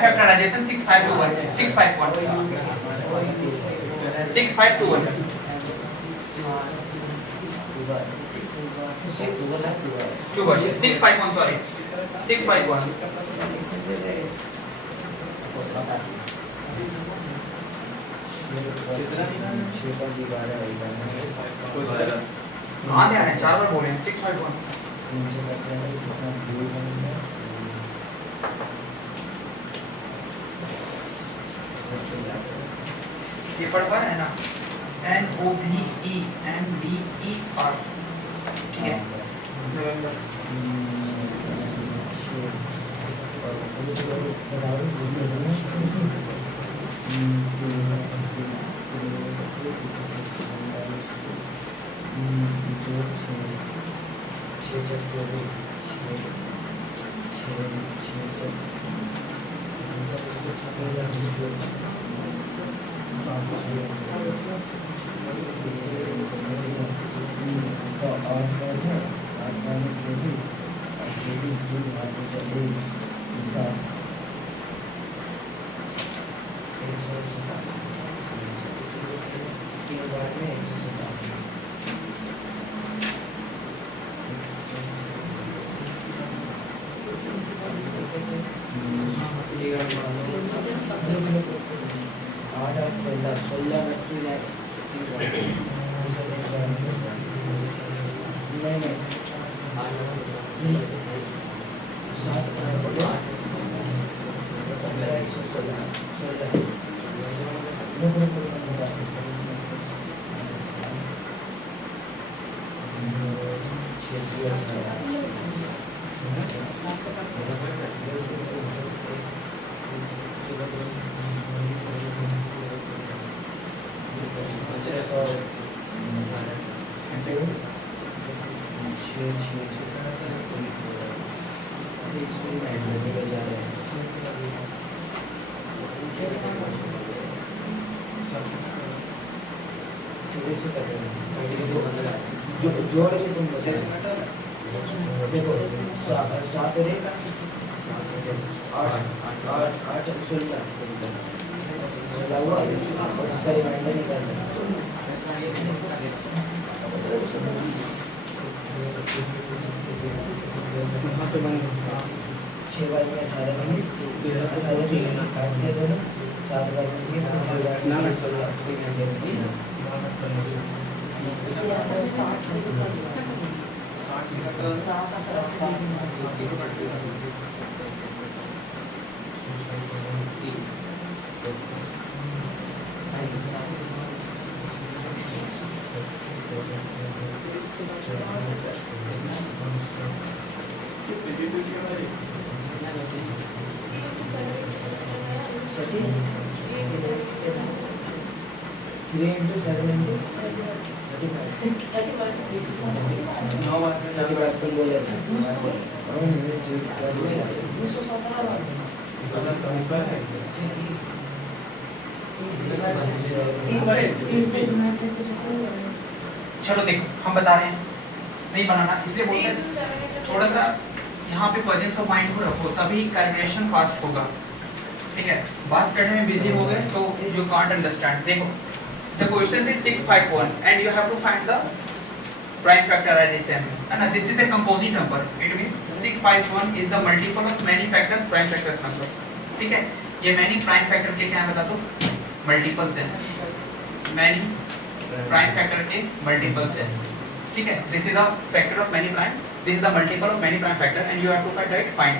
factorization 6521 651 6521 651 sorry 651 कहाँ ध्यान है, 4 बार बोले हैं 651 ये पढ़ पा रहे हैं ना, NOBEMBER, ठीक है? जोड़ के तुम देखो 7 रेखा 8 16 हुआ और इसका रिमाइंडर निकालना यहाँ पे बने 6 बार में 18 मिनट 7 बार में 3 into 7 into 35 तुम बोले 217 चलो देखो, हम बता रहे हैं नहीं बनाना, इसलिए बोलते हैं थोड़ा सा यहाँ पे प्रेजेंस ऑफ माइंड को रखो, तभी कैलकुलेशन फास्ट होगा, ठीक है? बात करने में बिजी हो गए तो यू कांट अंडरस्टैंड। देखो, the question is 651 and you have to find the prime factorization, and this is the composite number. It means 651 is the multiple of many factors prime factors number, ठीक है? ये many prime factor के क्या है बता दो, multiples हैं, many prime factor के मल्टीपल्स हैं, ठीक है? This is the factor of many prime, this is the multiple of many prime factor, and you have to find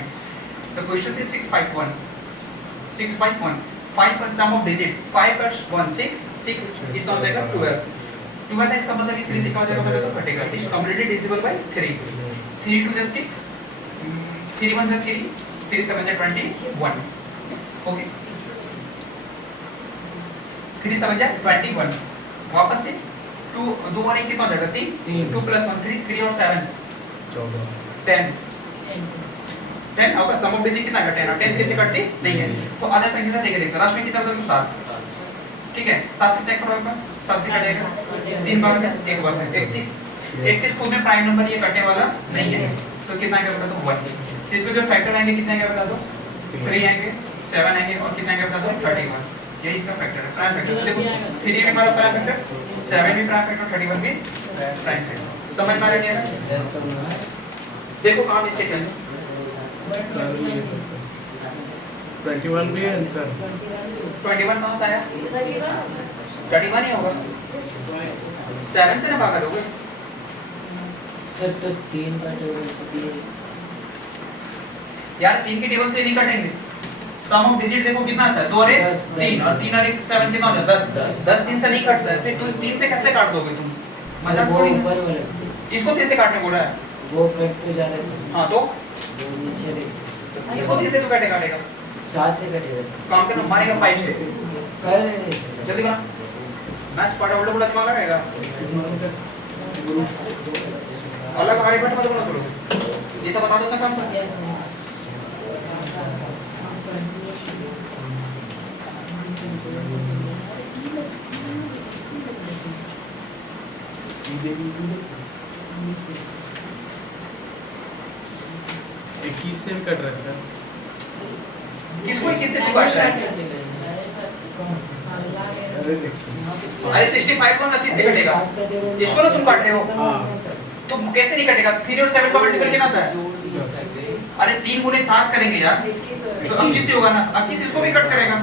the question is 651 5 पर सम ऑफ डिजिट 5 पर 1 6 6 इसका हो जाएगा 12 12 है, इसका मतलब 3 से क्या हो जाएगा मतलब तो घटेगा, is completely divisible by 3 3 2 is 6 3 1 is 3 3 7 is 21 okay. 3 7 जा 21 वापस से 2 2 और 1 कितना हो जाएगा 3 2 + 1 3 3 और 7 10 10 होगा सम ऑफ डिजिट कितना आएगा 10 और 10 कैसे कटती नहीं है तो आधा संख्या से देखे देखते लास्ट में कितना बचा तो 7 ठीक है 7 से चेक करो एक बार 7 से कटेगा 3 बार एक बार 31 31 खुद में प्राइम नंबर ये कटने वाला नहीं है तो कितना आएगा बता दो 1 इसको जो फैक्टर आएंगे कितने आएंगे बता दो 3 आएंगे 7 आएंगे और कितना आएगा बता दो 31 यही इसका फैक्टर है प्राइम फैक्टर देखो 3 भी हमारा प्राइम फैक्टर 7 भी प्राइम फैक्टर 31 भी प्राइम फैक्टर समझ में आ रहा है देखो काम इसके चल 21 भी है आंसर 21 कहां से आया 31 ही होगा 7 से ना भागा दोगे सर तो 3 कटे हुए सभी यार 3 की टेबल से नहीं कटेंगे सम ऑफ डिजिट देखो कितना आता है 2 और 3 और 3 और 7 कितना हो जाता है 10 3 से नहीं कटता है फिर 3 से कैसे काट दोगे तुम मतलब वो थोड़ी ऊपर वाले इसको 3 से काटने बोला है वो कट तो जा रहा है सर हां तो वो नीचे देख इसको 3 से तो काटेगा 7 से कटेगा सर काम करना मारेगा 5 से कर रहे हैं सर जल्दी बना मैथ्स पढ़ा उल्टा पुल्टा दिमाग लगाएगा अलग हमारे बट मत बोलो ये तो बता दो ना काम इक्कीस से भी कट रहा है सर किसको किससे तू काट रहा है अरे देखो अरे 65 कौन सा किससे कटेगा इसको ना तुम काट रहे हो हाँ तो कैसे नहीं कटेगा 3 और 7 का मल्टीपल कितना आता है अरे 3 गुने 7 करेंगे यार तो 21 ही होगा ना 21 इसको भी कट करेगा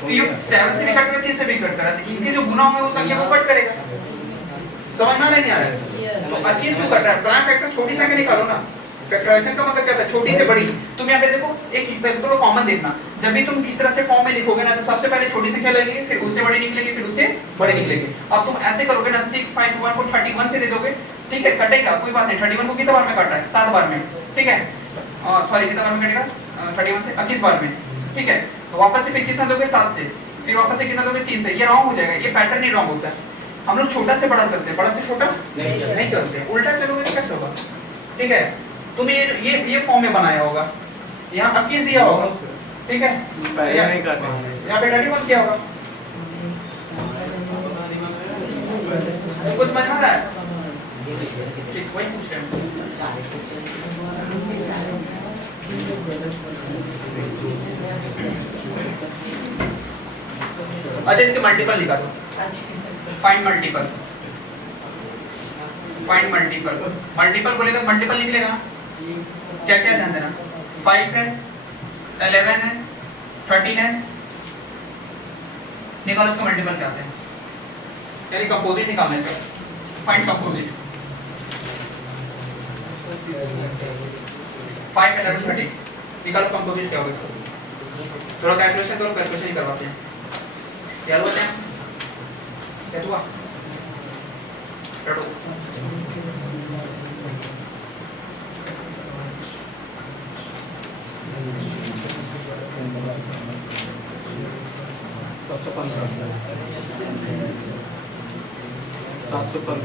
तो ये 7 से भी कट करता है 3 से भी कट कर रहा है इनके जो गुना होंगे उस संख्या को कट करेगा समझ में नहीं आ रहा है तो 21 को कट रहा है प्राइम फैक्टर छोटी संख्या निकालो ना फैक्टराइजेशन का मतलब क्या होता है छोटी से बड़ी तुम यहाँ पे देखो एक इक्वल को कॉमन देखना जब भी तुम इस तरह से फॉर्म में लिखोगे ना तो सबसे पहले छोटी संख्या लगेगी फिर उससे बड़ी निकलेगी फिर उससे बड़ी निकलेगी अब तुम ऐसे करोगे ना 6.1 को 31 से दे दोगे ठीक है कटेगा कोई बात नहीं 31 को कितने बार में काटा है 7 बार में ठीक है सॉरी कितने बार में कटेगा 31 से 21 बार में ठीक है तो वापस से फिर कितना दोगे 7 से फिर वापस से कितना दोगे 3 से ये रॉन्ग हो जाएगा ये पैटर्न ही रॉन्ग होता है हम लोग छोटा से बड़ा चलते हैं बड़ा से छोटा नहीं चलते उल्टा चलोगे तो कैसे होगा ठीक है तुम ये फॉर्म में बनाया होगा यहाँ 21 दिया होगा ठीक है पहले नहीं काटे यहाँ पे 31 किया होगा कुछ समझ में आ रहा है ठीक वही पूछ रहे हैं अच्छा इसके मल्टीपल निकालो फाइंड मल्टीपल मल्टीपल बोलेगा मल्टीपल निकलेगा क्या क्या ध्यान देना 5 है 11 है 13 है निकालो उसका मल्टीपल क्या आते हैं यानी कंपोजिट निकालने से फाइंड कंपोजिट 5 11 13 निकालो कंपोजिट क्या होगा इसका थोड़ा कैलकुलेशन करो कैलकुलेशन ही करवाते हैं क्या होता है क्या हुआ टटो 715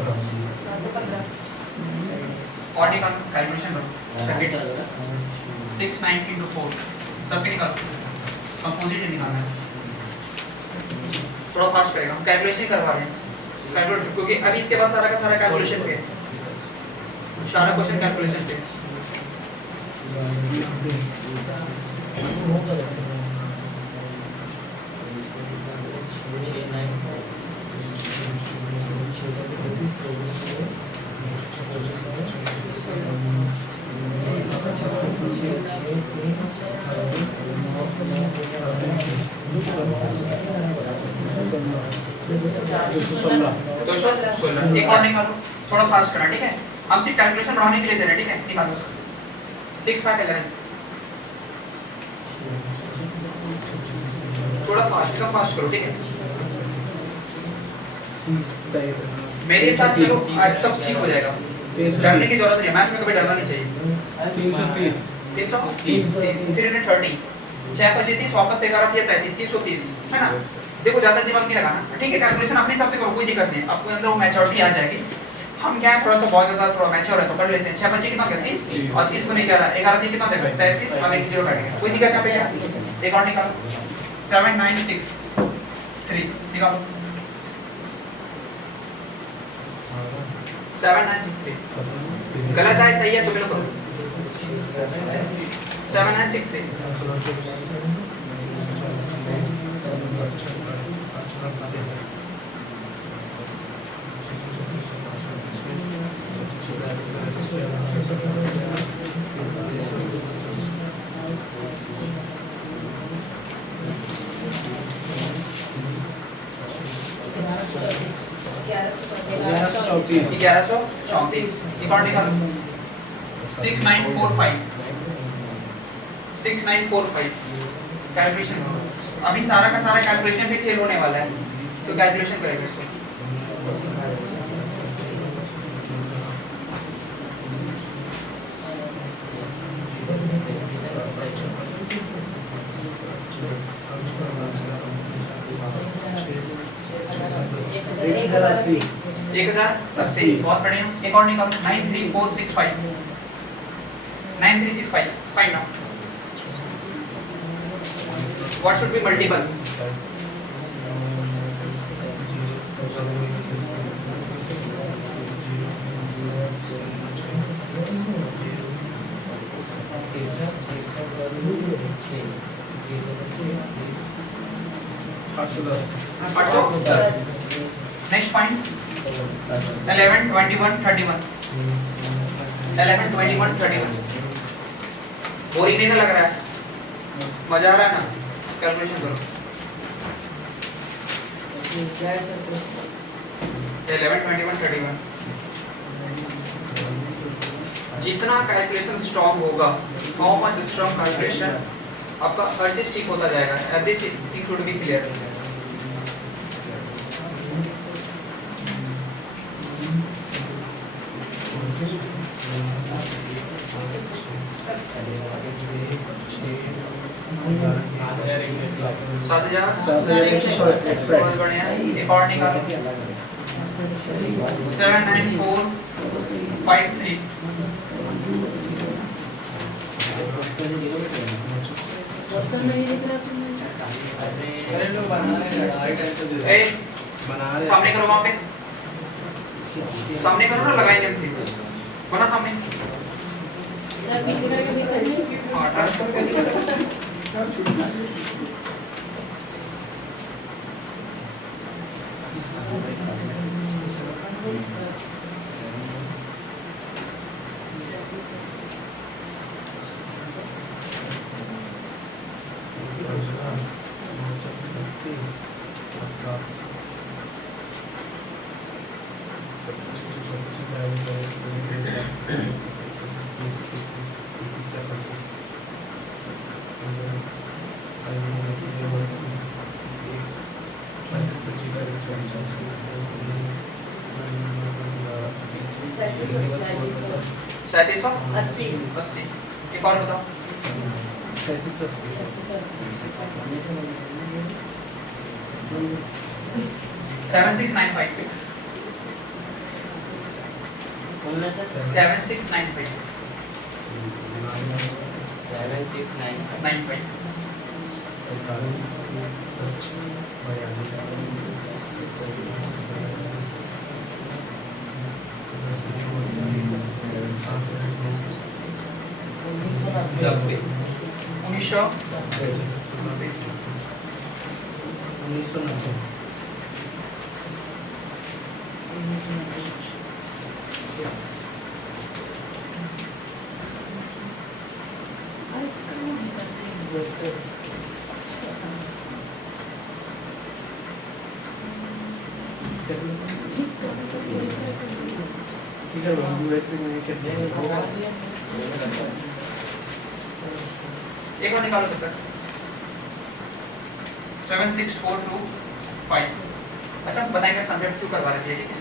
और निकाल कैलकुलेशन करो सर्किट 6 9 into 4 सबके निकाल कंपोजिट निकालना है थोड़ा फास्ट करेगा हम कैलकुलेशन करवा रहे हैं कैलकुलेट क्योंकि अभी इसके बाद सारा का सारा कैलकुलेशन पे सारा क्वेश्चन कैलकुलेशन पे एक और निकालो थोड़ा फास्ट करना ठीक है हम सिर्फ कैलकुलेशन बढ़ाने के लिए दे रहे हैं ठीक है निकालो 6 5 11 थोड़ा फास्ट करो ठीक है मेरे साथ चलो आज सब ठीक हो जाएगा डरने की जरूरत नहीं है मैथ्स में कभी डरना नहीं चाहिए 330 330 330 6 25 30 वापस 11 किया 33 330 है ना देखो ज्यादा दिमाग नहीं लगाना, ठीक है, कैलकुलेशन अपने हिसाब से करो, कोई दिक्कत नहीं है, आपको अंदर वो मैच्योरिटी आ जाएगी। हम क्या है थोड़ा सा बहुत ज्यादा थोड़ा मैच्योर है तो कर लेते हैं। 6 बच्चे कितना होगा 30 और 30 को नहीं 11 से कितना देगा 33 और एक जीरो काटेंगे, कोई दिक्कत यहाँ पे क्या। एक और निकालो 7963 निकालो 7963 गलत है सही है तो मेरे को 7963 1134 एक और निकालो 6945 कैलकुलेशन करो। अभी सारा का सारा कैलकुलेशन भी फेल होने वाला है तो कैलकुलेशन करेंगे इसको। एक हजार अस्सी 1080 बहुत बढ़िया। एक और निकालो 9365 find out what should be multiple. Next point 11 21 31 boring नहीं ना लग रहा है, मजा आ रहा है ना। कैलकुलेशन करो क्या है सर 11 21 31 जितना कैलकुलेशन स्ट्रॉन्ग होगा हाउ मच स्ट्रॉन्ग कैलकुलेशन आपका हर चीज ठीक होता जाएगा। Every thing should be clear. सात हजार बहुत बढ़िया। एक और निकालो 79453 हॉस्टल में ही दिख रहा था अरे लोग बना रहे हैं ए बना रहे सामने करो, वहां पे सामने करो ना, लगाएंगे हम ठीक बना सामने। इधर पीछे करके भी करनी हां ट्रांसफर कैसे करते हैं। सैंतीस सौ 80 80 एक और बताओ 7695 बोलना सर 7695 95 1990 ठीक है हम बैटरी में कितने एक और निकालो तब तक 76425 अच्छा बताएंगे 102 करवा रहे थे ठीक है।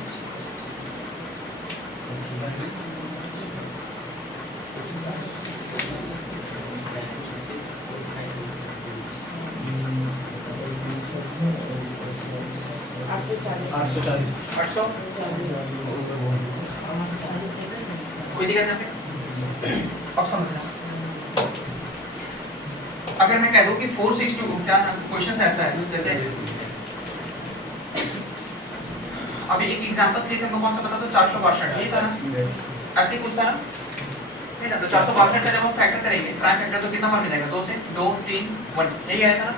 840 800 कोई दिक्कत नहीं पे अब समझना अगर मैं कह दूं कि 462 क्या क्वेश्चन ऐसा है जैसे अभी एक एग्जांपल्स लिए हमको कौन सा पता तो 462 ये था ना ऐसे ही कुछ था ना नहीं ना तो 462 का जब हम फैक्टर करेंगे प्राइम फैक्टर तो कितना बार मिलेगा 2 से 2 3 1 यही आया था ना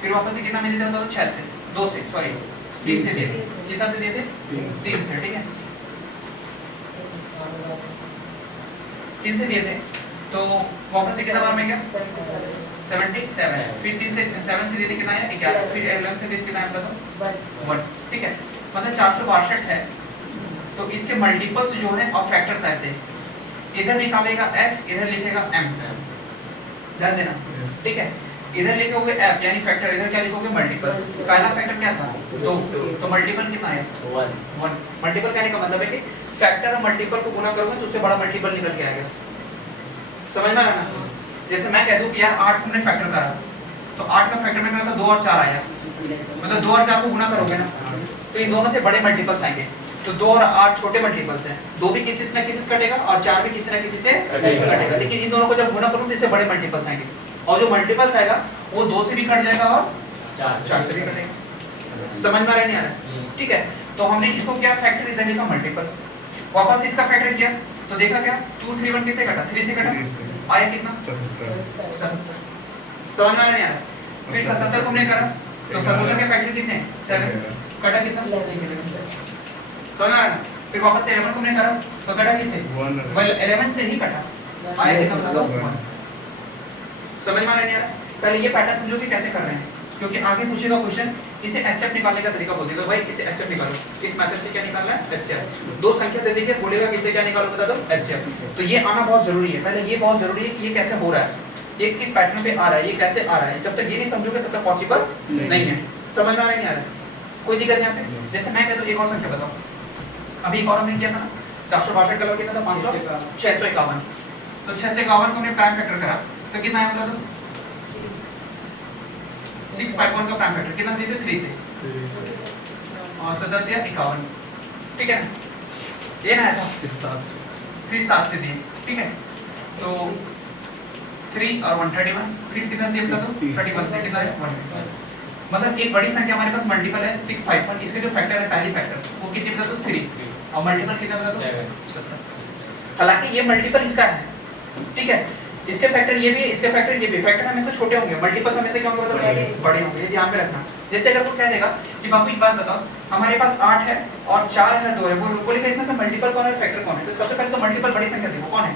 फिर वापस से कितना मिले थे तो 6 से 2 से सॉरी 3 से दिए थे कितना से दिए थे 3 से ठीक है 3 से दिए थे तो वापस से कितना बार मिल गया 77 फिर 3 से 7 से दिए थे कितना आया 11 फिर 11 से दिए कितना आया बताओ 1 ठीक है मतलब 462 है तो इसके मल्टीपल्स जो है और फैक्टर्स ऐसे इधर निकालेगा f इधर लिखेगा m ध्यान देना ठीक है इधर लिखोगे f यानी फैक्टर इधर क्या लिखोगे मल्टीपल पहला फैक्टर क्या था 2 तो मल्टीपल कितना है 1 मल्टीपल कहने का मतलब है कि फैक्टर और मल्टीपल को गुना करोगे तो उससे बड़ा मल्टीपल निकल के आएगा समझ में आ रहा है जैसे मैं कह दूं कि यार 8 हमने फैक्टर करा तो 8 का फैक्टर में करा था 2 और 4 आया मतलब 2 और 4 को गुना करोगे ना तो इन दोनों से बड़े मल्टीपल्स आएंगे तो 2 और 8 छोटे मल्टीपल्स हैं 2 भी किसी से किसी से कटेगा और 4 भी किसी ना किसी से कटेगा लेकिन इन दोनों को जब गुना करूं तो इससे बड़े मल्टीपल्स आएंगे और जो मल्टीपल्स आएगा वो 2 से भी कट जाएगा और 4 से भी कटेगा समझ में आ रहा नहीं आ रहा ठीक है तो हमने इसको क्या फैक्टर इधर लिखा मल्टीपल वापस इसका फैक्टर किया तो देखा क्या 2 3 1 किससे कटा 3 से कटा आया कितना 77 समझ में आ रहा नहीं आ रहा फिर 77 को हमने करा तो 77 के फैक्टर कितने 7 कटा कितना समझ आ रहा है फिर वापस से 11 को हमने करा तो कटा किससे 11 से ही कटा आया कितना बता दो समझ में आ रहा नहीं आ रहा पहले ये पैटर्न समझो कि कैसे कर रहे हैं क्योंकि आगे पूछेगा क्वेश्चन इसे एचसीएफ निकालने का तरीका बोल देगा भाई इसे एचसीएफ निकालो इस मेथड से क्या निकालना है एचसीएफ दो संख्या दे देंगे बोलेगा किससे क्या निकालो बता दो एचसीएफ तो ये आना बहुत जरूरी है पहले ये बहुत जरूरी है कि ये कैसे हो रहा है ये किस पैटर्न पे आ रहा है ये कैसे आ रहा है जब तक ये नहीं समझोगे तब तक पॉसिबल नहीं है समझ में आ रहा नहीं आ रहा कोई दिक्कत यहाँ पे जैसे मैं कहता हूँ एक और संख्या बताओ अभी एक और हमने किया था ना 462 का कितना था 500 651 तो 651 को हमने प्राइम फैक्टर करा तो कितना है बता दो 651 का प्राइम फैक्टर कितना दिए थे 3 से और 7 दिया 51 ठीक है ना ये ना था फिर 7 से दिए ठीक है तो 3 और 131 फिर कितना दिए बता दो 31 से कितना है 1 मतलब एक बड़ी संख्या हमारे पास मल्टीपल है 651 इसके जो फैक्टर है पहली फैक्टर वो कितनी बता दो 3 और मल्टीपल कितना बता दो 17 हालांकि ये मल्टीपल इसका है ठीक है इसके फैक्टर ये भी इसके फैक्टर ये भी फैक्टर हमेशा छोटे होंगे मल्टीपल हमेशा क्या होंगे बता बड़े होंगे ये ध्यान में रखना जैसे अगर वो कह देगा कि बाबू एक बात बताओ हमारे पास 8 है और 4 है 2 है वो बोलेगा इसमें से मल्टीपल कौन है फैक्टर कौन है तो सबसे पहले तो मल्टीपल बड़ी संख्या देखो कौन है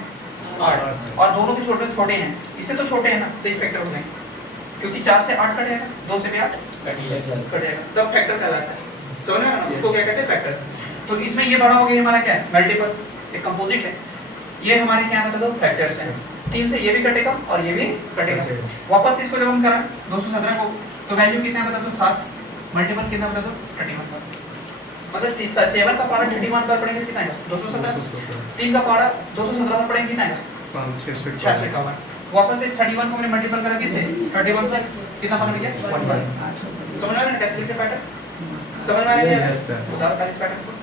8 और दोनों भी छोटे छोटे हैं इससे तो छोटे हैं ना तो ये फैक्टर हो जाएंगे क्योंकि 4 से 8 कटेगा 2 से भी 8 कटेगा तब फैक्टर कहलाता है समझ में आ रहा है उसको क्या कहते हैं फैक्टर तो इसमें ये बड़ा हो गया हमारा क्या है मल्टीपल एक कंपोजिट है ये हमारे क्या बता दो फैक्टर्स हैं 3 से ये भी कटेगा और ये भी कटेगा वापस इसको जब हम करा 217 को तो वैल्यू कितना बता दो 7 मल्टीपल कितना बता दो 31 मतलब 7 का पारा 31 बार पढ़ेंगे कितना आएगा 217 3 का पारा 217 बार पढ़ेंगे कितना आएगा 651 वापस से 31 को हमने मल्टीपल करा किससे 31 से कितना बन गया 1 बार समझ में आ रहा है कैसे लिखते पैटर्न समझ में आ रहा है उदाहरण का इस पैटर्न को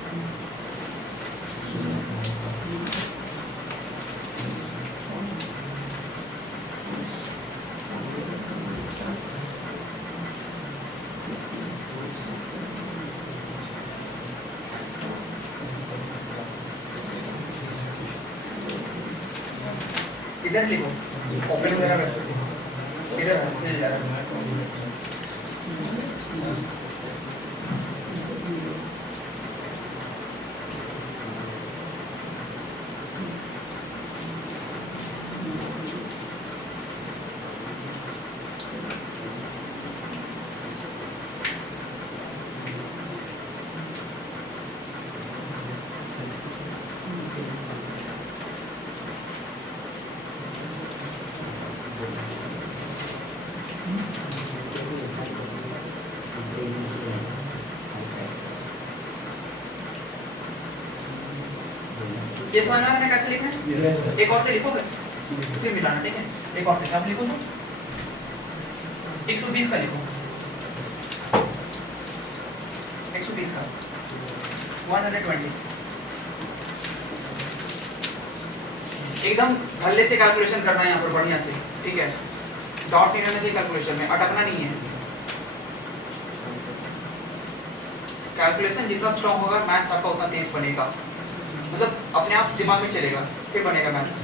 इधर लिखो ओपन वगैरह कर दो इधर मिल जा रहा है ये समझ में आ रहा है कैसे लिखना है एक और से लिखोगे फिर मिलाना ठीक है एक और से आप लिखो तो 120 का लिखो 120 का 120 एकदम धल्ले से कैलकुलेशन करना है यहाँ पर बढ़िया से, ठीक है। डॉट नहीं रहना चाहिए कैलकुलेशन में, अटकना नहीं है। कैलकुलेशन जितना स्ट्रांग होगा मैथ्स आपका उतना तेज बनेगा, मतलब अपने आप दिमाग में चलेगा, फिर बनेगा मैथ्स।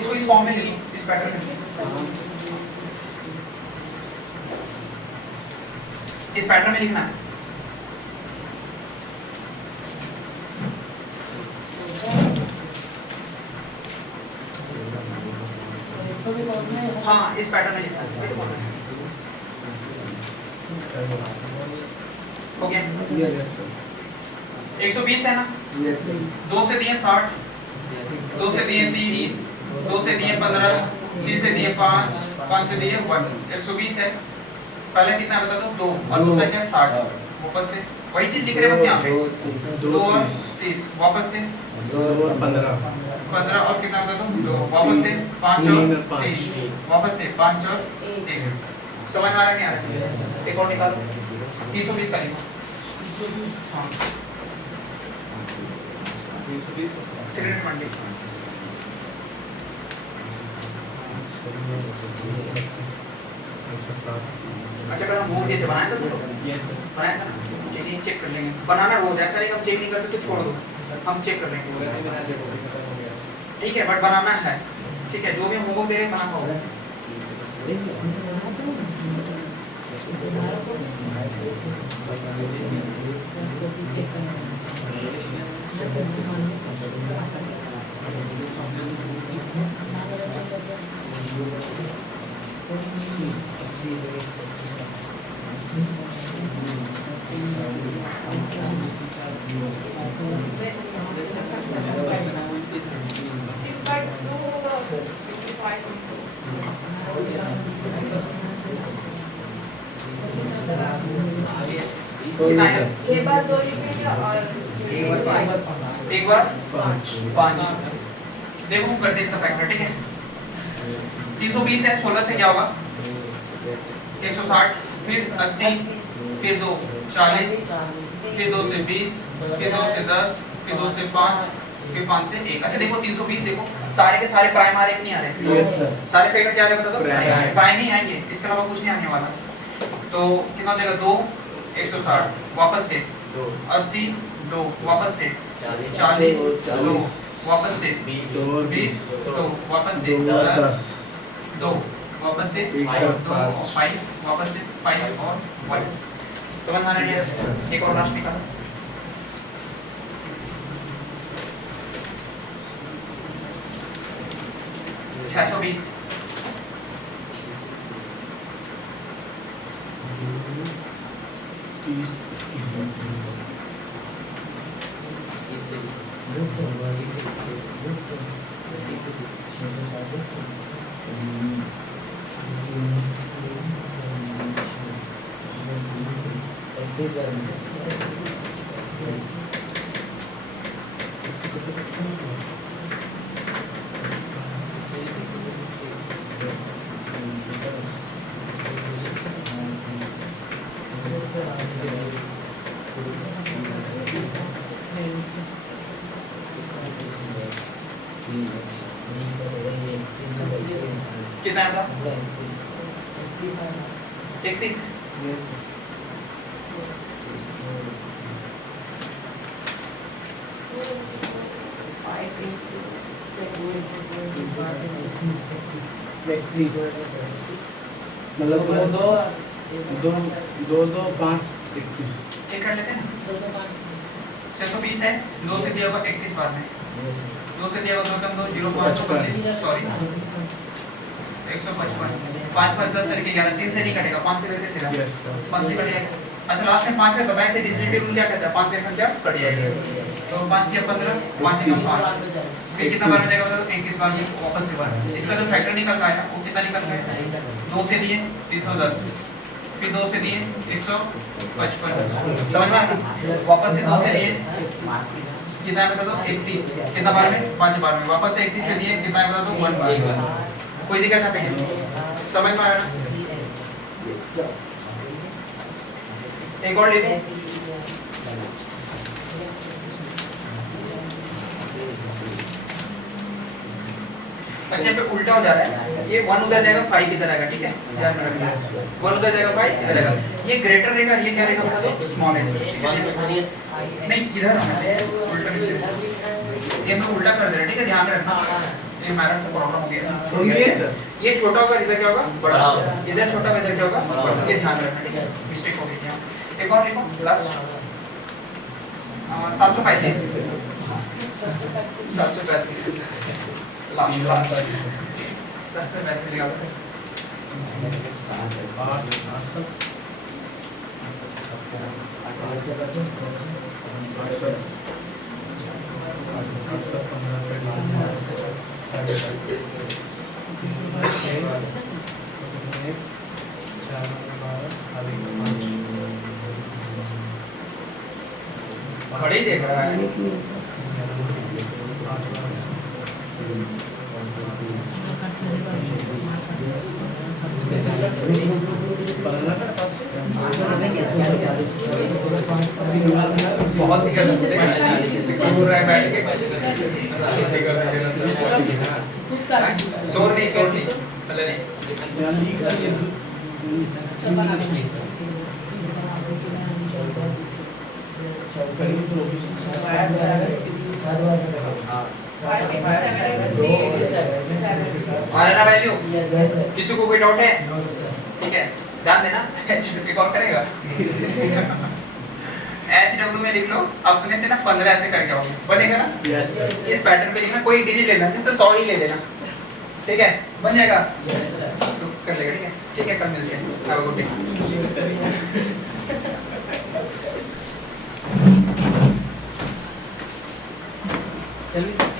इसको इस फॉर्म में नहीं, इस पैटर्न में, इस पैटर्न में लिखना है। इसको भी करना है। हाँ, इस पैटर्न में लिखना है। हो गया? यस 120 है ना? यस 2 से दिए 60, 2 से दिए 30, 2 से दिए 15, 3 से दिए 5, 5 से दिए 1, 120 है। पहले कितना बता दो? 2 और दूसरा क्या है? 60। वापस से वही चीज लिख रहे हैं बस यहाँ पे, 2 और 30, वापस से 2 और 15 15 और कितना बता दो? 2, वापस से 5 और 30, वापस से 5 और 1। समझ में आ रहा है नहीं आ रहा? एक और निकालो, 320 का लिखो। हाँ 320 स्टूडेंट मंडी। अच्छा कल हम वो देते बनाया था तुम लोग? यस सर बनाया था ना? चलिए चेक कर लेंगे। बनाना रोज, ऐसा नहीं कि हम चेक नहीं करते तो छोड़ दो, हम चेक कर लेंगे। ठीक है, बट बनाना है, ठीक है। जो भी हम होमवर्क दे रहे हैं बनाना होगा। कितना है? 6 बार 2 लिखेंगे और एक बार 5। देखो हम करते हैं इसका फैक्टर, ठीक है। 320 है, 16 से क्या होगा? 160, फिर 80, फिर 2 40, फिर 2 से 20, फिर 2 से 10, फिर 2 से 5, फिर 5 से 1। अच्छा देखो 320 देखो, सारे के सारे प्राइम आ रहे नहीं आ रहे? यस सर सारे फैक्टर क्या आ रहे बता दो? प्राइम। प्राइम ही आएंगे, इसके अलावा कुछ नहीं आने वाला। तो कितना हो जाएगा? 2 160, वापस से 80, 2 वापस से 40, 2 वापस से 20, 2 वापस से 10, 2 वापस से 5 वापस से 5 और 1। समझ में आ रहा है? एक और लास्ट निकालो। 620 कितना है? 31। मतलब 2 5 31 चेक कर लेते हैं ना। 620 है, 2 से दिया होगा 31 बार में, 2 से दिया होगा 2 कम 2 0 5 सॉरी 155, 5 5 10 से 11, 3 से नहीं कटेगा, 5 से लेते सीधा यस सर 5 से कट जाएगा। अच्छा लास्ट में 5 में बताए थे डिविजिबिलिटी रूल क्या कहता है? 5 से संख्या कट जाएगी। तो 5 दिया 15, 5 से 5, फिर कितना बार कटेगा? तो 21 बार में वापस से बार। इसका जो फैक्टर निकल का है वो कितना निकल का है? 2 से दिए 310, फिर 2 से दिए 155, समझ में आ रहा? वापस से 2 से दिए कितना है बता दो 31 कितना बार में 5 बार में वापस से 31 से लिए कितना है बता दो 1 बार कोई दिक्कत है पे समझ में आ रहा है एक और ले लो अच्छा पे उल्टा हो जा रहा है ये 1 उधर जाएगा 5 इधर आएगा ठीक है ध्यान में रखना 1 उधर जाएगा 5 इधर आएगा ये ग्रेटर रहेगा ये क्या रहेगा बता दो स्मॉलेस्ट नहीं इधर आना चाहिए उल्टा नहीं ये हम लोग उल्टा कर दे रहे हैं ठीक है ध्यान रखना ये हमारा से प्रॉब्लम हो गया ये छोटा होगा इधर क्या होगा बड़ा इधर छोटा होगा इधर क्या होगा बड़ा ये ध्यान रखना ठीक है मिस्टेक हो गई यहाँ एक और लिखो लास्ट 735 लास्ट 735 घड़ी देख रहा है बहुत दिक्कत है बैठ के शोर नहीं पहले नहीं वैल्यू किसी को कोई डाउट है ठीक है ध्यान देना HW कॉल करेगा HW में लिख लो अपने से ना 15 ऐसे करके आओगे बनेगा ना यस इस पैटर्न पे लिखना कोई डिजिट लेना जिससे 100 ही ले लेना ठीक है बन जाएगा तो कर लेगा ठीक है कल मिलते हैं हैव अ गुड डे चलिए